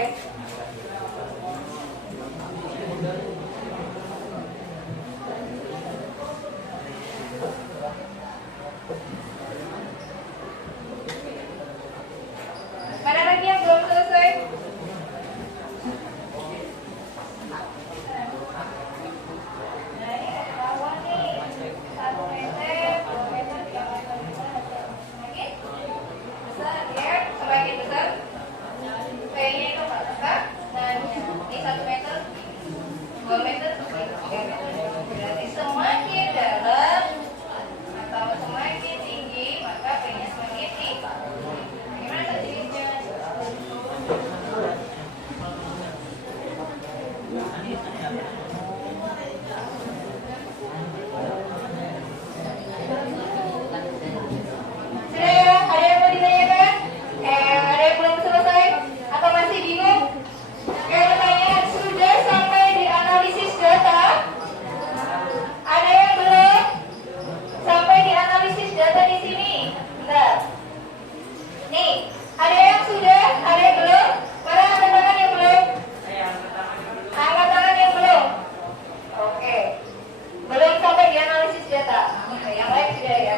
Mana lagi yang belum selesai? Nah, ini ketahuan nih. 1 meter, 2 meter, 3 meter. Semakin besar ya, semakin besar. P-nya itu nggak besar. Dan ini 1 meter, 2 meter, 3 meter. Berarti semakin dalam atau semakin tinggi, maka P-nya semakin tinggi. Bagaimana jenisnya? Sudah ya? Ada yang mau ditanyakan? Ada yang belum selesai? Atau masih bingung? Yang bertanya, sudah sampai di analisis data? Ada yang belum? Sampai di analisis data di sini? Bentar. Nih, ada yang sudah? Ada yang belum? Mana angkat tangan yang belum? Angkat tangan yang belum? Oke. Belum sampai di analisis data. Oke, yang lain sudah ya.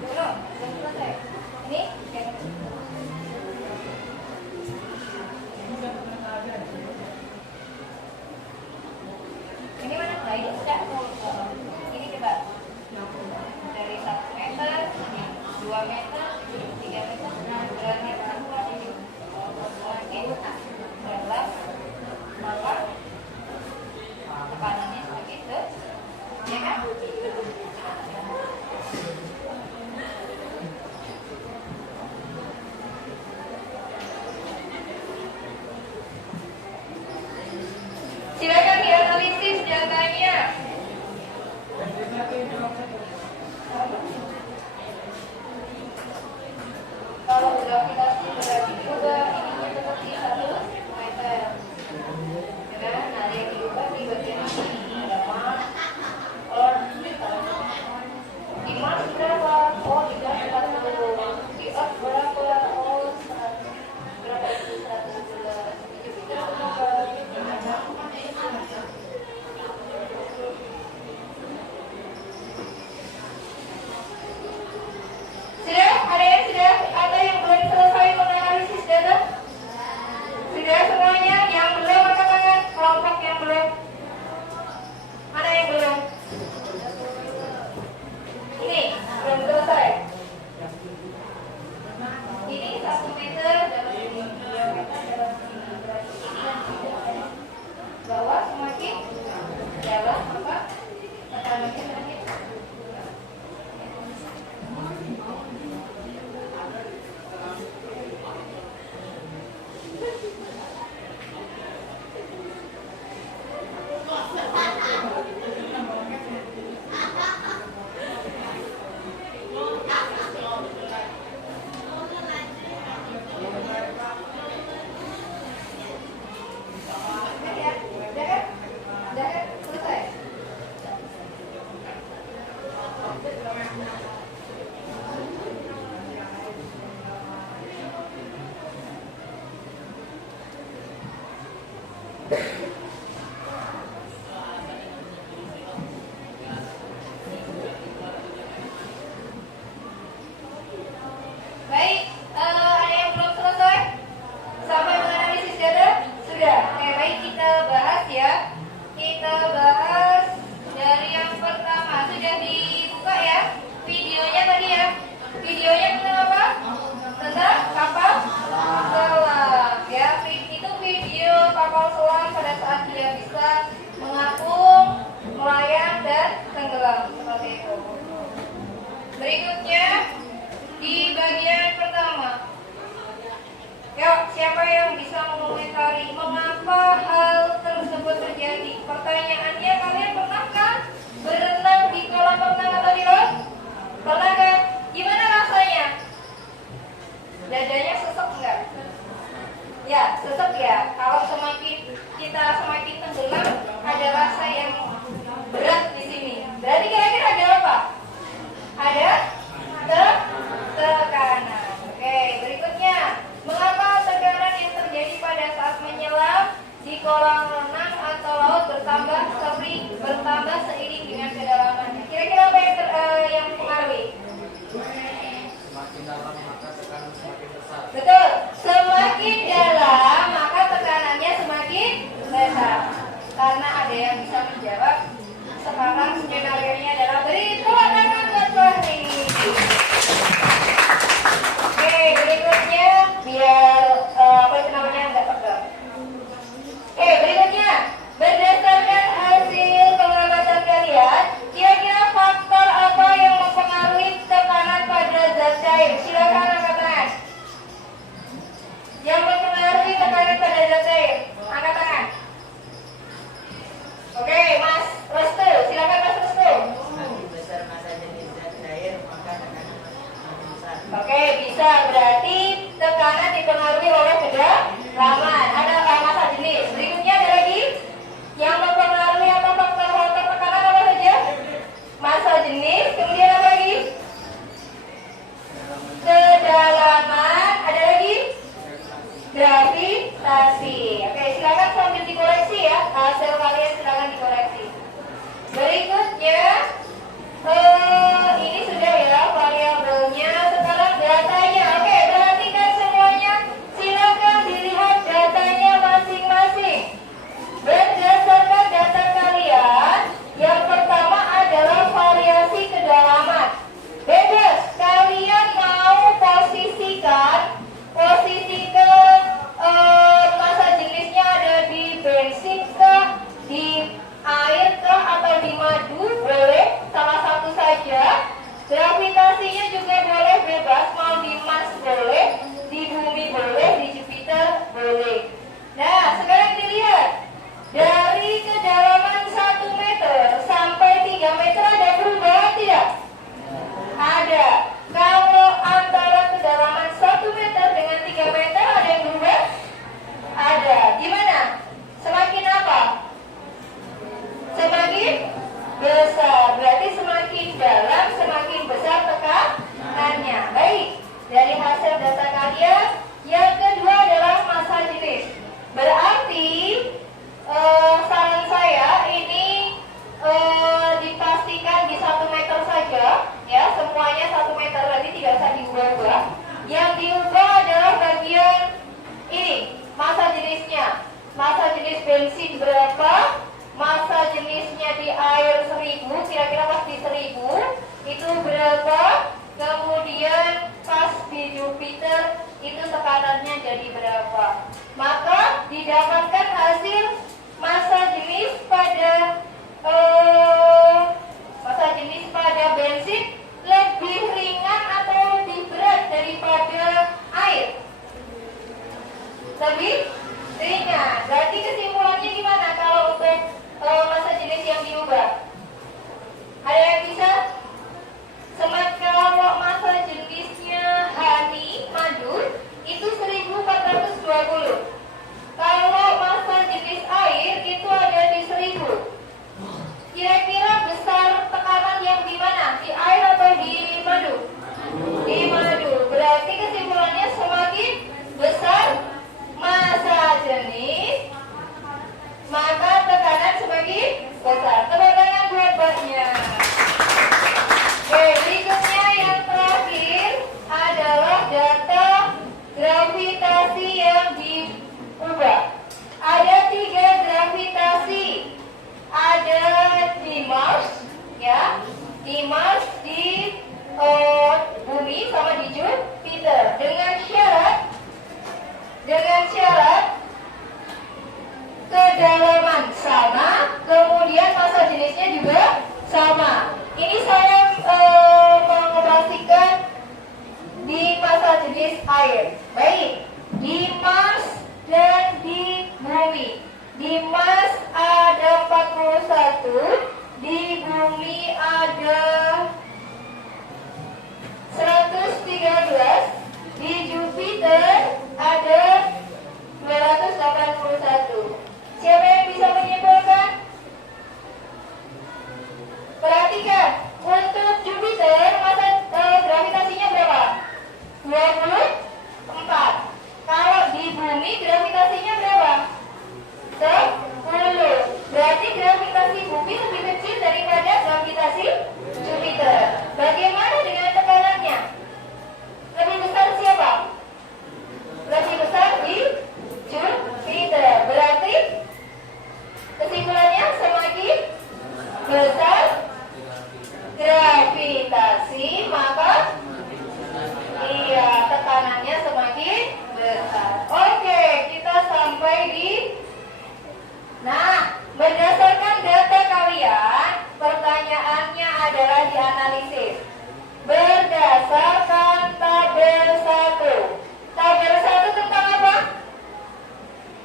Belum selesai. Ini ini mana? Nah, ini sudah. Ini coba. Dari 1 meter, 2 meter, 3 meter. Berarti semakin dalam, maka tekanannya semakin besar. Ya kan? Silakan dianalisis datanya. Kalau gravitasi berarti juga ininya tetap di 1 meter. Ya kan? Nah, yang diubah di bagian ini ada Mars. Di Mars berapa? Oh, di Mars 40. Di Earth berapa? Oh, 100. Berapa itu 111? Jupiter berapa? Sudah? Ada yang sudah? Atau yang belum selesai? ya. Kita bahas dari yang pertama. Sudah dibuka ya videonya tadi ya. Videonya tentang apa? Tentang kapal selam ya. Itu video kapal selam pada saat dia bisa mengapung, melayang dan tenggelam seperti itu. Berikutnya di bagian pertama. Yuk, siapa yang bisa mengomentari mengapa hal tersebut terjadi? Pertanyaannya, kalian pernah kan berenang di kolam renang atau di laut? Pernah kan? Gimana rasanya? Dadanya sesek enggak? Ya, sesek ya. Kalau kita semakin tenggelam, ada rasa yang berat di sini. Berarti kira-kira ada apa? Ada tekanan. Oke, berikutnya. Mengapa tekanan yang terjadi pada saat menyelam di kolam renang atau laut bertambah seiring dengan kedalamannya? Kira-kira apa yang mempengaruhi? Semakin dalam maka tekanan semakin besar. Betul, semakin dalam maka tekanannya semakin besar. Karena ada yang bisa menjawab. Sekarang skenario-nya adalah beri tepuk tangan buat Fahri. Oke, berikutnya biar apa itu namanya nggak pegang. Oke, berikutnya berdasarkan hasil pengamatan kalian, kira-kira faktor apa yang mempengaruhi tekanan pada zat cair? Silakan angkat tangan. Yang mempengaruhi tekanan pada zat cair, angkat tangan. Oke, Mas Restu, silakan Mas Restu. Semakin besar massa jenis zat cair, maka tekanan semakin besar. Oke, bisa berarti tekanan dipengaruhi oleh kedalaman. Ada massa jenis. Berikutnya ada lagi yang mempengaruhi atau faktor tekanan apa saja? Massa jenis. Kemudian apa lagi? Kedalaman. Ada lagi? Gravitasi. Oke, silakan sambil dikoreksi ya. Hasil kalian silakan dikoreksi. Berikutnya ini sudah ya variabelnya. Sekarang datanya. Oke, perhatikan semuanya. Silakan dilihat datanya masing-masing. Berdasarkan data kalian, yang pertama adalah variasi kedalaman. Bebas, kalian mau posisikan massa jenisnya ada di bensin kah, di air kah, atau di madu, boleh salah satu saja. Gravitasinya juga boleh bebas, mau di Mars boleh, di bumi boleh, di Jupiter boleh. Nah, sekarang dilihat dari kedalaman 1 meter sampai 3 meter ada perubahan tidak? Ada. Kalau antara kedalaman 1 meter dengan 3 meter ada yang berubah? Ada. Gimana? Semakin apa? Semakin besar. Berarti semakin dalam, semakin besar tekanannya. Baik. Dari hasil data kalian, yang kedua adalah massa jenis. Berarti saran saya ini dipastikan di 1 meter saja, ya, semuanya 1 meter, berarti tidak usah diubah-ubah. Yang diubah adalah bagian ini, massa jenisnya. Massa jenis bensin berapa? Massa jenisnya di air 1000, kira-kira pas di 1000 itu berapa? Kemudian pas di Jupiter itu tekanannya jadi berapa? Maka didapatkan hasil massa jenis pada bensin lebih ringan atau lebih berat daripada air? Lebih ringan. Berarti kesimpulannya gimana kalau untuk massa jenis yang diubah? Ada yang bisa? Kalau massa jenisnya honey, madu, itu 1420. Kalau massa jenis air itu ada di 1000. Kira-kira besar tekanan yang di mana? Di air atau di madu? Di madu. Berarti kesimpulannya semakin besar massa jenis, maka tekanan semakin besar. Tepuk tangan buat Mbaknya. Oke, berikutnya yang terakhir adalah data gravitasi yang diubah. Ada 3 gravitasi sama, kemudian massa jenisnya juga sama. Ini saya mengoperasikan di massa jenis air. Baik, di Mars dan di Bumi. Di Mars ada 41, di Bumi ada 113, di Jupiter ada 281. Siapa yang bisa menyimpulkan? Perhatikan, untuk Jupiter massa gravitasinya berapa? 24. Kalau di Bumi gravitasinya berapa? 10. Berarti gravitasi Bumi lebih kecil daripada gravitasi Jupiter. Bagaimana dengan tekanannya? Lebih besar siapa? Lebih besar di Jupiter. Berarti kesimpulannya semakin besar gravitasi, maka iya, tekanannya semakin besar. Oke, kita sampai di. Nah, berdasarkan data kalian, pertanyaannya adalah dianalisis berdasarkan tabel 1. Tabel 1 tentang apa?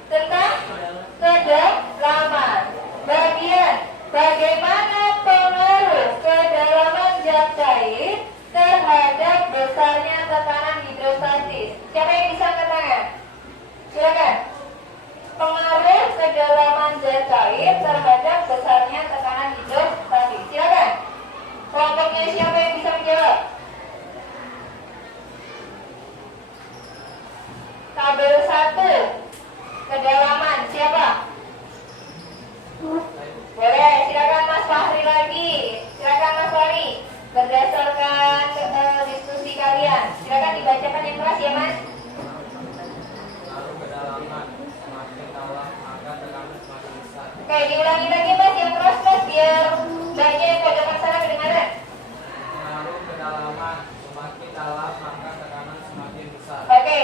Tentang kedalaman. Bagian bagaimana pengaruh kedalaman zat cair terhadap besarnya tekanan hidrostatis. Siapa yang bisa angkat tangan? Silakan. Pengaruh kedalaman zat cair terhadap besarnya tekanan hidrostatis. Silakan. Kelompoknya siapa yang bisa menjawab? Tabel 1. Kedalaman siapa? Boleh, silakan Mas Fahri lagi. Silakan Mas Fahri. Berdasarkan diskusi kalian, silakan dibacakan yang keras ya Mas. Lalu kedalaman semakin dalam maka tekanan semakin besar. Oke, diulangi lagi Mas yang keras Mas biar banyak yang pojokan sana kedengaran. Lalu kedalaman semakin dalam maka tekanan semakin besar. Oke,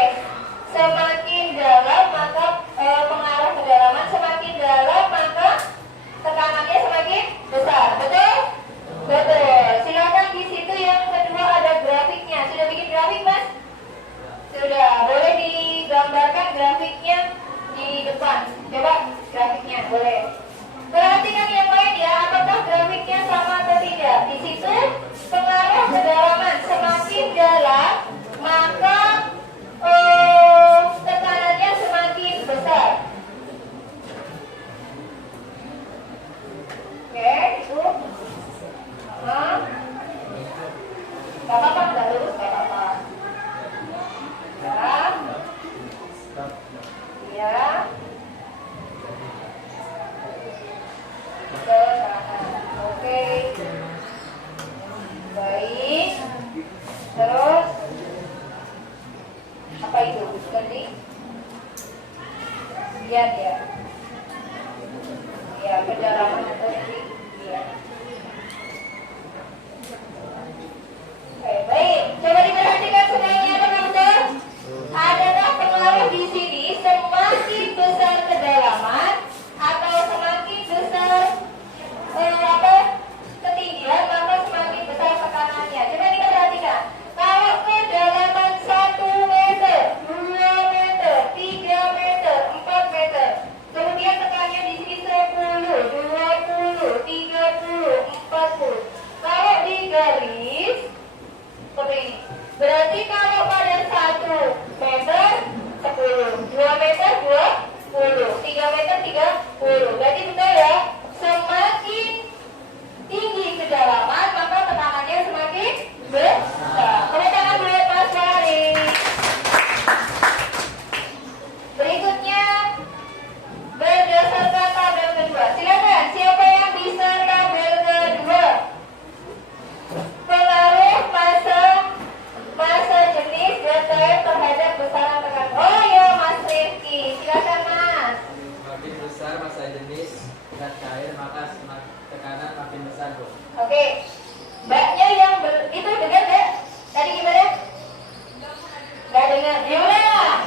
semakin dalam maka pengaruh kedalaman semakin dalam maka tekanannya semakin besar. Betul? Betul. Silakan di situ yang kedua ada grafiknya. Sudah bikin grafik Mas? Sudah. Boleh digambarkan grafiknya di depan. Coba grafiknya boleh. Perhatikan yang lain ya, apakah grafiknya sama atau tidak? Di situ pengaruh kedalaman semakin dalam maka tekanannya semakin besar. Oke, itu. Gak apa-apa, nggak lurus, gak apa-apa. Ya. Ya. Ke kanan. Oke. Baik. Terus apa itu? Ganti. Lihat ya. Ya, kedalaman atau nanti. Ya. Oke, baik. Coba diperhatikan semuanya teman-teman. Adakah pengaruh di sini semakin besar kedalaman atau semakin besar ketinggian maka semakin besar tekanannya? Coba kita perhatikan. Kalau kedalaman 1 meter, 2 meter, 3 meter, 4 meter, kemudian tekanannya di sini 10, 20, 30, 40. Kalau digaris seperti ini. Berarti kalau pada 1 meter 10, 2 meter 20, 3 meter 30. Berarti betul ya, semakin tinggi kedalaman maka tekanannya semakin besar. Tepuk tangan buat Mas Fahri. Berikutnya berdasarkan tabel kedua. Silakan siapa yang bisa tabel kedua? Pengaruh massa jenis zat cair terhadap besaran tekanan. Oh ya Mas Rifki, silakan Mas. Semakin besar massa jenis zat cair maka tekanan makin besar, Bu. Oke, mbaknya yang itu dengar gak? Tadi gimana? Gak dengar. Diulang.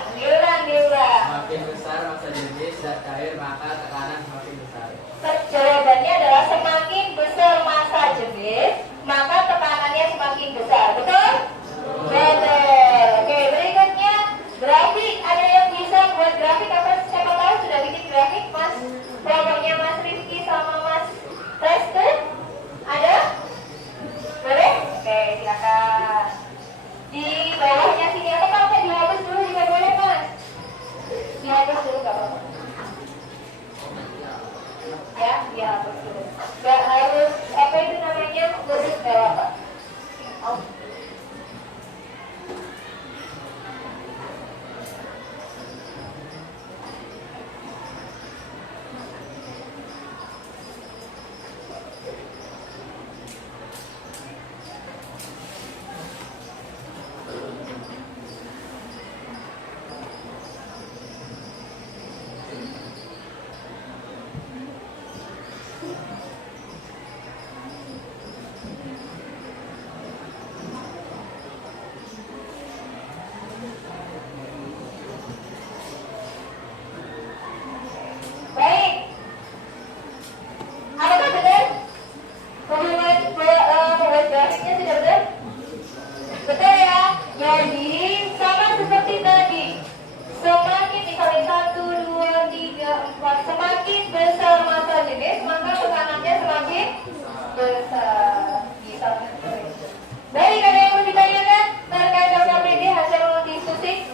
Semakin besar massa jenis zat cair maka tekanan semakin besar. ya dihapus dulu. Nggak harus apa itu namanya lurus nggak apa. Baik. Apakah benar? Hubungan membuat grafiknya sudah benar? Betul ya? Jadi sama seperti tadi. Semakin misalnya 1, 2, 3, 4 semakin besar massa jenis maka tekanannya semakin besar. Bisa. Baik, ada yang mau ditanyakan terkait dengan PD hasil diskusi?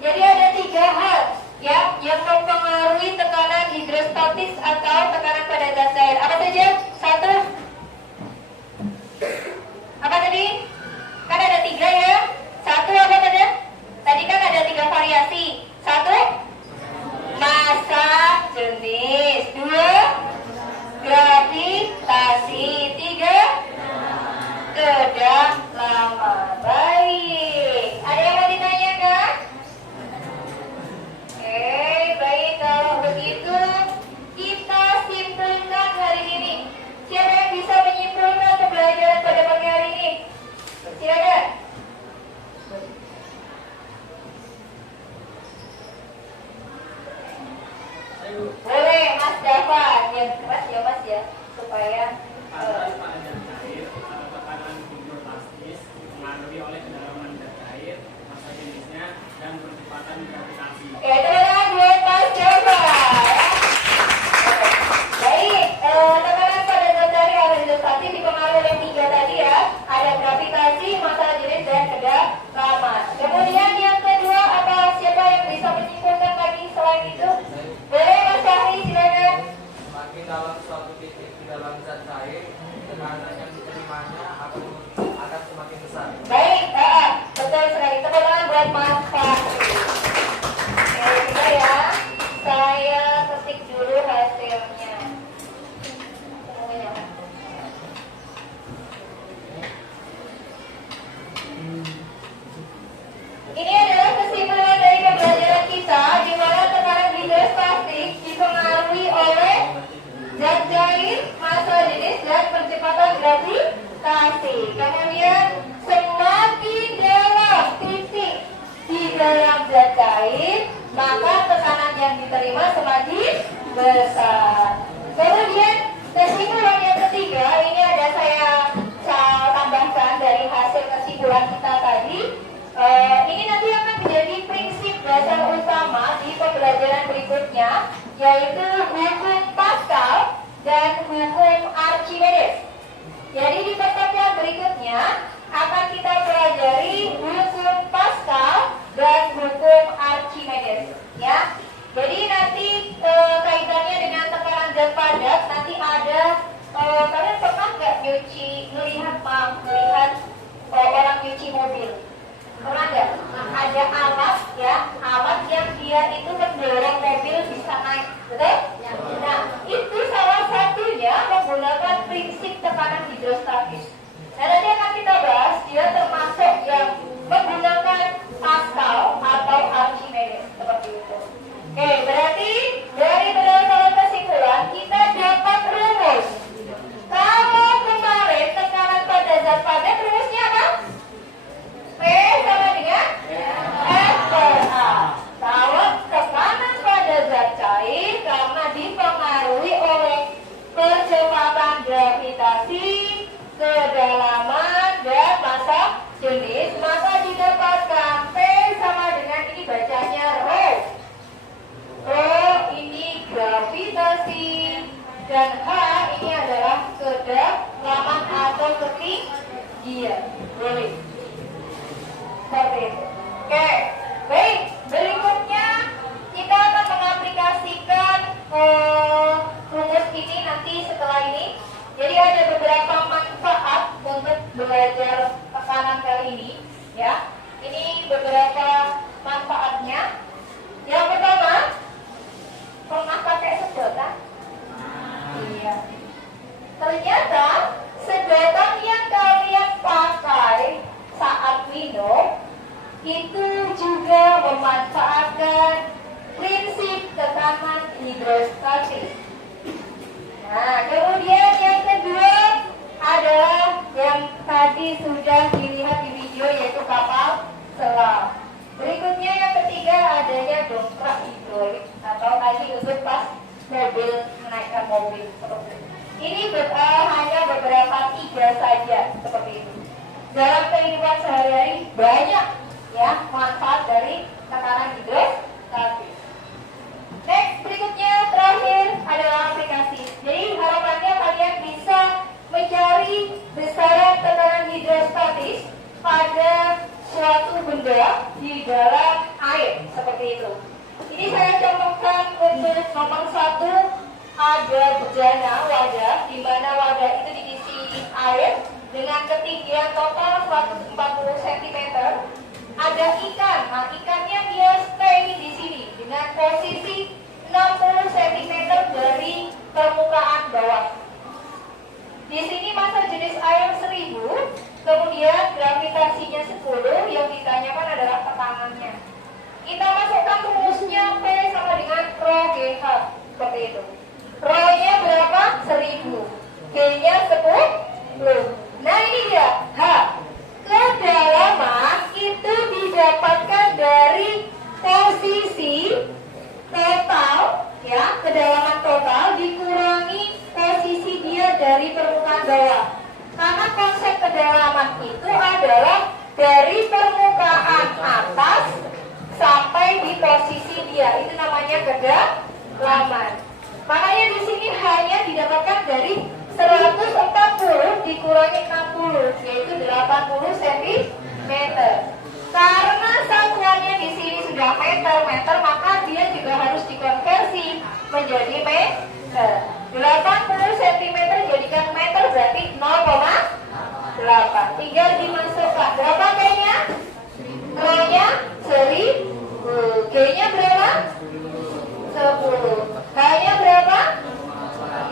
Jadi ada 3 hal ya yang mempengaruhi tekanan hidrostatis atau tekanan pada gas cair. Apa saja? 1. Apa tadi? Kan ada 3 ya. 1 apa tadi? Tadi kan ada 3 variasi. 1 massa jenis, 2 gravitasi, 3 kedalaman. Baik. Ada yang mau ditanyakan? Oke, baik, kalau begitu kita simpulkan hari ini. Siapa yang bisa menyimpulkan pembelajaran pada pagi hari ini? Silakan. Boleh, Mas Dava. Yang keras ya Mas ya, supaya Pada dan cair atau tekanan hidrostatis dipengaruhi oleh kedalaman zat cair, massa jenisnya, dan percepatan gravitasi. Oke, teman-teman buat Mas Dava. Baik, tekanan pada zat cair atau hidrostatis dipengaruhi oleh 3 tadi ya. Ada gravitasi, massa jenis, dan kedalaman. Kemudian yang kedua, apa siapa yang bisa menyimpulkan lagi selain itu? Boleh Mas Syahri, silakan. Semakin dalam suatu titik di dalam zat cair, tekanan yang diterimanya akan semakin besar. Baik, betul sekali. Tepuk tangan buat Mas Syahri. Oke, juga ya. Saya ketik dulu hasilnya. Semuanya. Ini adalah kesimpulan dari pembelajaran kita di mana tekanan hidrostatik dipengaruhi oleh zat cair, massa jenis, dan percepatan gravitasi. Kemudian semakin dalam titik di dalam zat cair, maka tekanan yang diterima semakin besar. Kemudian kesimpulan yang ketiga, ini ada saya tambahkan dari hasil kesimpulan kita tadi. Ini nanti akan menjadi prinsip dasar utama di pembelajaran berikutnya, yaitu hukum Pascal dan hukum Archimedes. Jadi di pertemuan berikutnya akan kita pelajari hukum Pascal dan hukum Archimedes, ya. Jadi nanti kaitannya dengan tekanan zat padat nanti ada kalian pernah nggak melihat orang nyuci mobil? Pernah nggak? Ada alat ya, alat yang dia itu mendorong mobil bisa naik, betul? Nah, itu salah satunya menggunakan prinsip tekanan hidrostatis. Nah, nanti akan kita bahas dia termasuk yang menggunakan Pascal atau Archimedes seperti itu. Oke, berarti dari berdasarkan kesimpulan kita dapat rumus. Kalau kemarin tekanan pada zat padat rumusnya apa? P sama dengan F per A. Kalau tekanan pada zat cair karena dipengaruhi oleh percepatan gravitasi, kedalaman, dan massa jenis, maka didapatkan P sama dengan ini bacanya Rho. Rho ini gravitasi dan H ini adalah kedalaman atau ketinggian. Boleh. Seperti itu. Oke, baik. Berikutnya kita akan mengaplikasikan Ya, ini beberapa manfaatnya. Yang pertama, pernah pakai sedotan? Iya. Ternyata sedotan yang kalian pakai saat minum itu juga memanfaatkan prinsip tekanan hidrostatis. Nah, kemudian yang kedua adalah yang tadi sudah dilihat di video, yaitu kapal selam. Berikutnya yang ketiga adanya dongkrak hidrolik atau tadi untuk pas mobil, menaikkan mobil seperti itu. Ini hanya beberapa tiga saja seperti itu. Dalam kehidupan sehari-hari banyak ya manfaat dari tekanan hidrostatis. Next, berikutnya terakhir adalah aplikasi. Jadi harapannya kalian bisa mencari besaran tekanan hidrostatis pada suatu benda di dalam air seperti itu. Ini saya contohkan untuk nomor 1, ada bejana wadah, di mana wadah itu diisi air dengan ketinggian total 140 cm. Ada ikan, nah ikannya dia stay di sini dengan posisi 60 cm dari permukaan bawah. Di sini massa jenis air 1000, kemudian gravitasinya 10, yang ditanyakan adalah tekanannya. Kita masukkan rumusnya P sama dengan rho GH, seperti itu. Rho-nya berapa? 1000, G-nya 10. Nah ini dia, H. Kedalaman itu didapatkan dari posisi total, ya, kedalaman total dikurangi posisi dia dari permukaan bawah. Karena konsep kedalaman itu adalah dari permukaan atas sampai di posisi dia, itu namanya kedalaman. Makanya di sini hanya didapatkan dari 140 dikurangi 60, yaitu 80 cm. Karena satuannya di sini sudah meter, maka dia juga harus dikonversi menjadi meter. 80 cm jadikan meter berarti 0,8. Tinggal dimasukkan. Berapa P-nya? Rho-nya 1000. G-nya berapa? 10. H-nya berapa?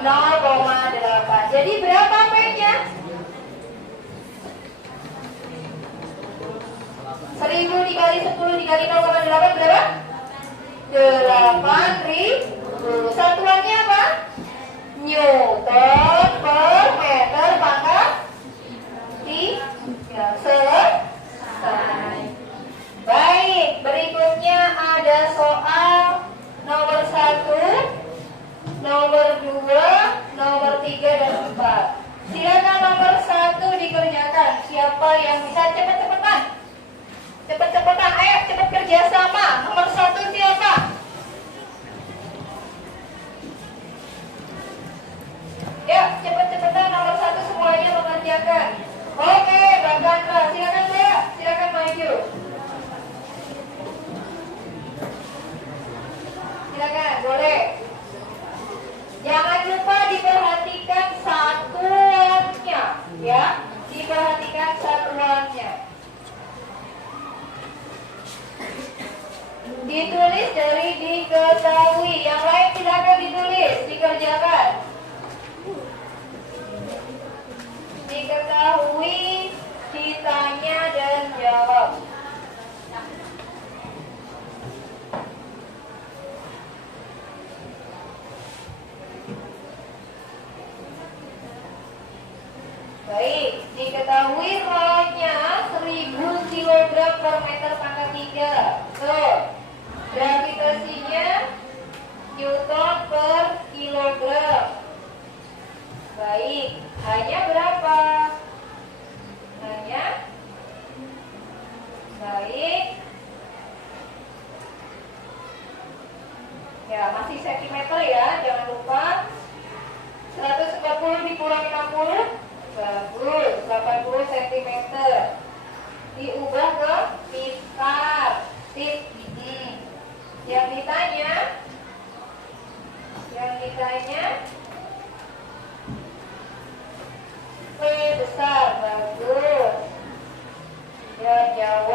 0,8. Jadi berapa P-nya? 1000 dikali 10 dikali 0,8 berapa? 8.000. Satuannya apa? Newton per meter pangkat 3. Selesai. Baik, berikutnya ada soal nomor 1, nomor 2, nomor 3 dan 4. Silakan nomor 1 dikerjakan. Siapa yang bisa cepat-cepatan? Cepat-cepatan, ayo cepat kerja sama. Nomor 1 siapa? Ya, cepat-cepatan nomor 1 semuanya mengerjakan. Oke, Mbak Chandra, silakan Mbak, silakan maju. Silakan, boleh. Jangan lupa diperhatikan satuannya, ya. Diperhatikan satuannya. Ditulis dari diketahui. Yang lain silakan ditulis, dikerjakan. Diketahui, ditanya dan jawab. Baik, diketahui rho-nya 1000 kg per meter pangkat 3. Tuh. Gravitasinya Newton per kilogram. Baik, hanya berapa? Hanya baik. Ya, masih sentimeter ya, jangan lupa. 140 dikurangi 60. Bagus, 80 cm. Diubah ke meter. Yang ditanya P besar, bagus. Ya, jawab.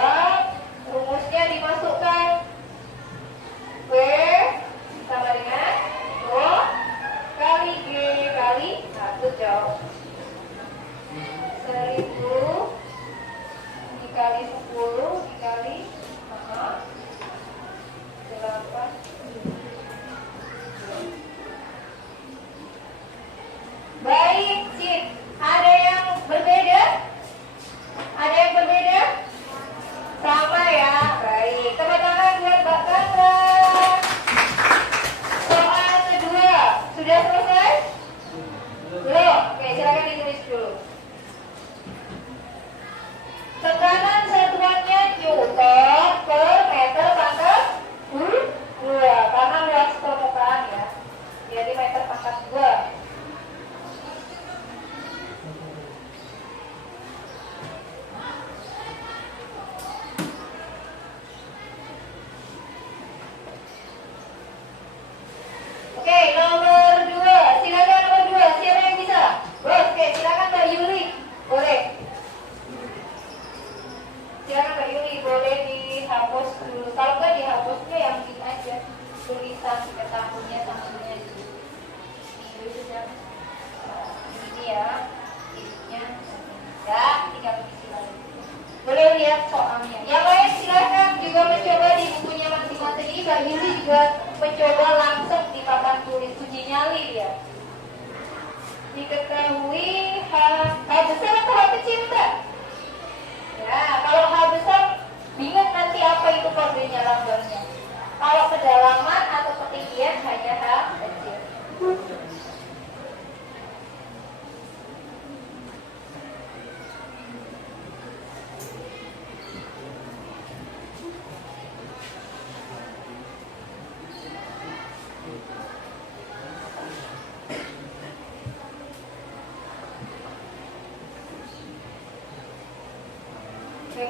Sudah selesai? Belum? Oke, silakan ditulis dulu. Tekanan satuannya Newton per meter pangkat 2 karena luas permukaan ya. Jadi meter pangkat 2. Oke, nomor 2. Silakan nomor 2. Siapa yang bisa? Bos, oke, silakan Mbak Yuli. Boleh. Silakan Mbak Yuli, boleh dihapus dulu. Kalau nggak dihapusnya yang ini aja tulisan tahunnya sama ini ya, ininya ya, tinggal isi lagi. Boleh lihat soalnya. Yang lain silakan juga mencoba di bukunya masing-masing. Ini Mbak Yuli juga mencoba langsung di papan tulis uji nyali ya. Diketahui H besar atau H kecil Mbak? Ya, kalau H besar bingung nanti apa itu kodenya lambangnya. Kalau kedalaman atau ketinggian hanya H kecil.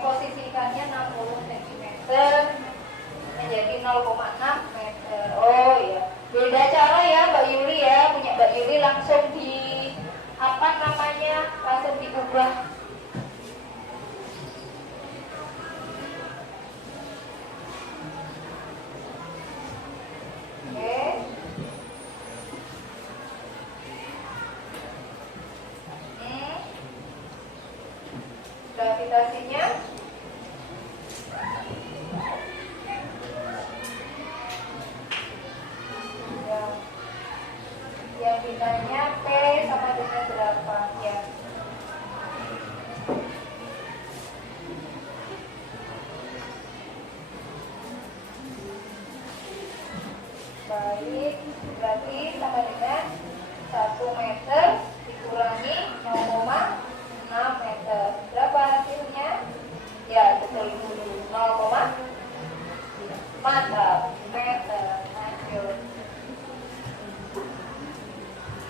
Posisikannya 60 cm menjadi 0,6 meter. Oh ya, beda cara ya Mbak Yuli ya, punya Mbak Yuli langsung di apa namanya, langsung diubah. Oke. Gravitasinya yang ditanya P sama dengan berapa ya. Baik, berarti sama dengan 1 meter dikurangi 0,6 meter. Berapa hasilnya? Ya, betul dulu 0,4 meter. Lanjut.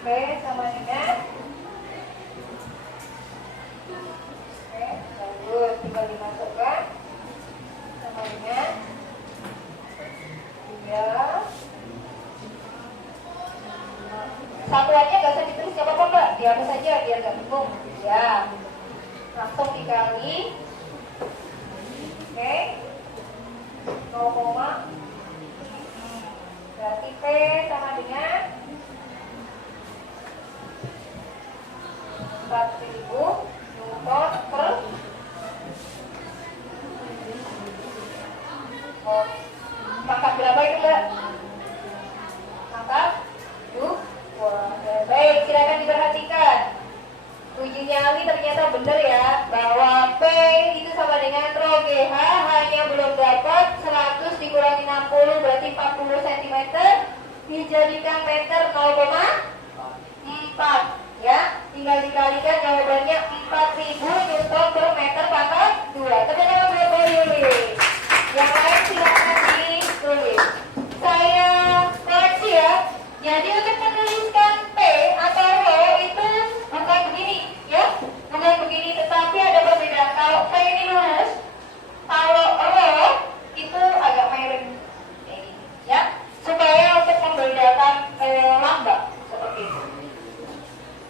B sama dengan oke, bagus, tinggal dimasukkan sama dengan 3. Satuannya nggak usah ditulis, nggak apa-apa Mbak, dihapus saja biar nggak bingung ya. Langsung dikali. Oke, 0, berarti P sama dengan 4.000 Newton per pangkat berapa itu Mbak? Pangkat 2. Baik, silakan diperhatikan. Uji nyali ternyata benar ya, bahwa P itu sama dengan rho GH, hanya belum dapat 100 dikurangi 60 berarti 40 cm, dijadikan meter 0,4 ya, tinggal dikalikan jawabannya 4.000 Newton per meter pangkat 2. Tepuk tangan buat Mbak Yuli. Yang lain silakan ditulis. Saya koreksi ya. Jadi untuk menuliskan P atau rho itu bukan begini ya, bukan begini, tetapi ada perbedaan. Kalau P ini lurus, kalau rho itu agak miring ya, supaya untuk membedakan lambang seperti itu.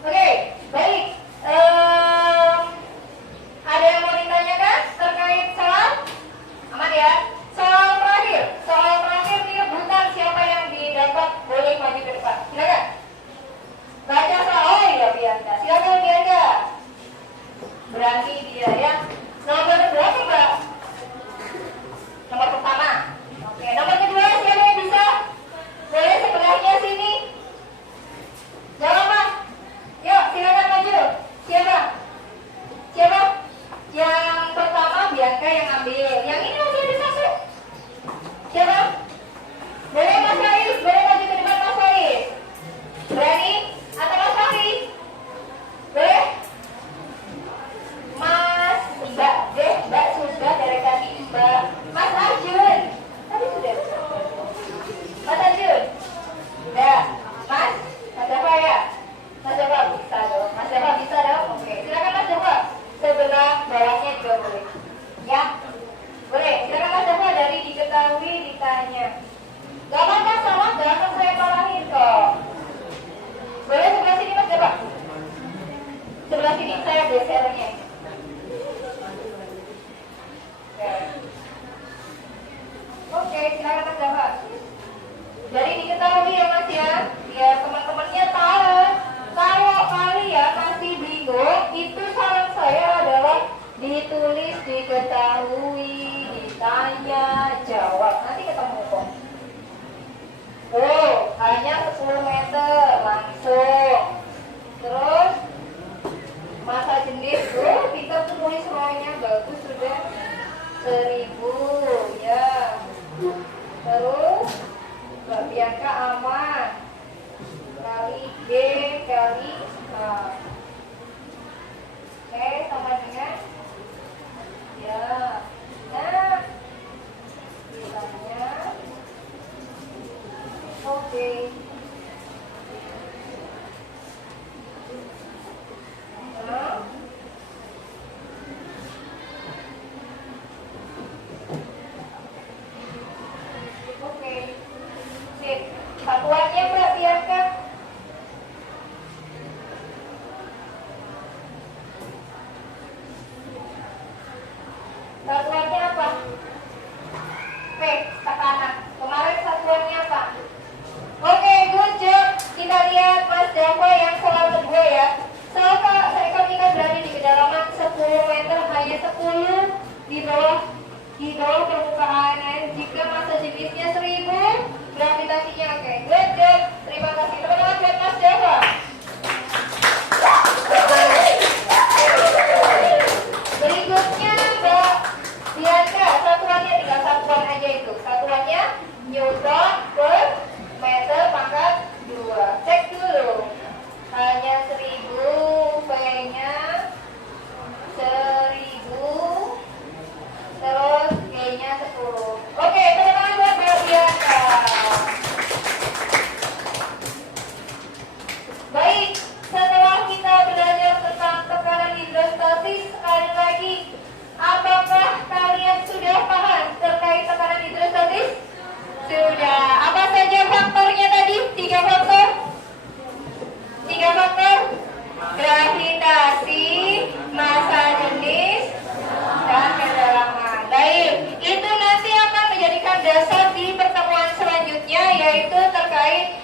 Oke, baik. sebelah sini saya gesernya. Oke, silakan terjawab. Jadi diketahui ya Mas ya, biar teman-temannya tahu. Kalau kalian masih bingung, itu saran saya adalah ditulis, diketahui, ditanya, jawab. Nanti ketemu kok. Oh, hanya 10 meter langsung. Terus masa jenis, kita tuh tulis semuanya bagus sudah 1000 ya. Terus Mbak Bianca aman kali B kali A. Oke, sama dengan ya. Nah, misalnya oke. Nah, oke. Sip. Satuannya Mbak Bianca. Satuannya apa? P, tekanan. Kemarin satuannya apa? Oke, good job. Kita lihat Mas Java yang soal kedua ya. Seekor ikan berada di kedalaman 10 meter, hanya 10 di bawah permukaan air. Jika massa jenisnya 1000, gravitasinya oke. Good job. Terima kasih. Teman-teman buat Mas Java. Berikutnya Mbak Bianca, satuannya tinggal satuan aja itu. Satuannya Newton per meter pangkat 2. Cek dulu. Hanya 1000, V-nya 1000, terus G-nya 10. Oke, teman-teman buat Mbak Bianca. Baik, setelah kita belajar tentang tekanan hidrostatis, sekali lagi, apakah kalian sudah paham terkait tekanan hidrostatis? Sudah. Apa saja faktornya tadi? 3 faktor? 3 faktor? Gravitasi, massa jenis, dan kedalaman. Baik, itu nanti akan menjadikan dasar di pertemuan selanjutnya, yaitu terkait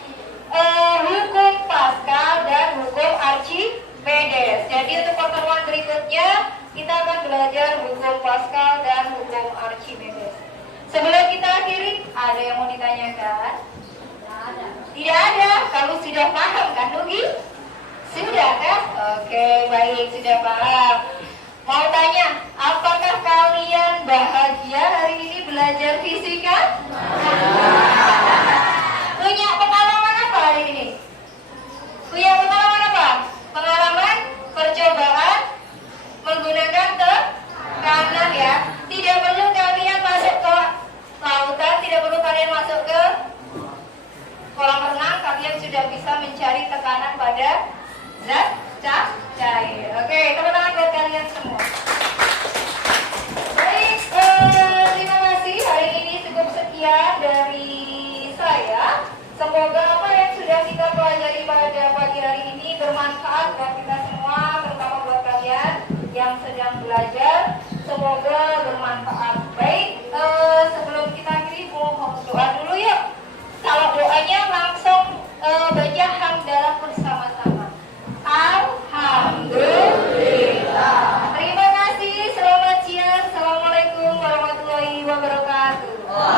hukum Pascal dan hukum Archimedes. Jadi untuk pertemuan berikutnya kita akan belajar hukum Pascal dan hukum Archimedes. Sebelum kita akhiri, ada yang mau ditanyakan? Tidak ada. Kalau sudah paham kan Nugi? Sudah kan? Oke, baik, sudah paham. Mau tanya, apakah kalian bahagia hari ini belajar fisika? Punya pengalaman apa hari ini? Punya pengalaman apa? Pengalaman percobaan menggunakan tekanan ya. Tidak perlu kalian masuk ke lautan, tidak perlu kalian masuk ke kolam renang, kalian sudah bisa mencari tekanan pada zat cair. Oke, teman-teman buat kalian semua. Baik, terima kasih. Hari ini cukup sekian dari saya. Semoga apa yang sudah kita pelajari pada pagi hari ini bermanfaat buat kita semua, terutama buat kalian yang sedang belajar. Semoga bermanfaat. Baik, sebelum kita akhiri, mohon doa dulu yuk. Kalau doanya langsung baca hamdalah bersama-sama. Alhamdulillah. Terima kasih. Selamat siang. Assalamualaikum warahmatullahi wabarakatuh.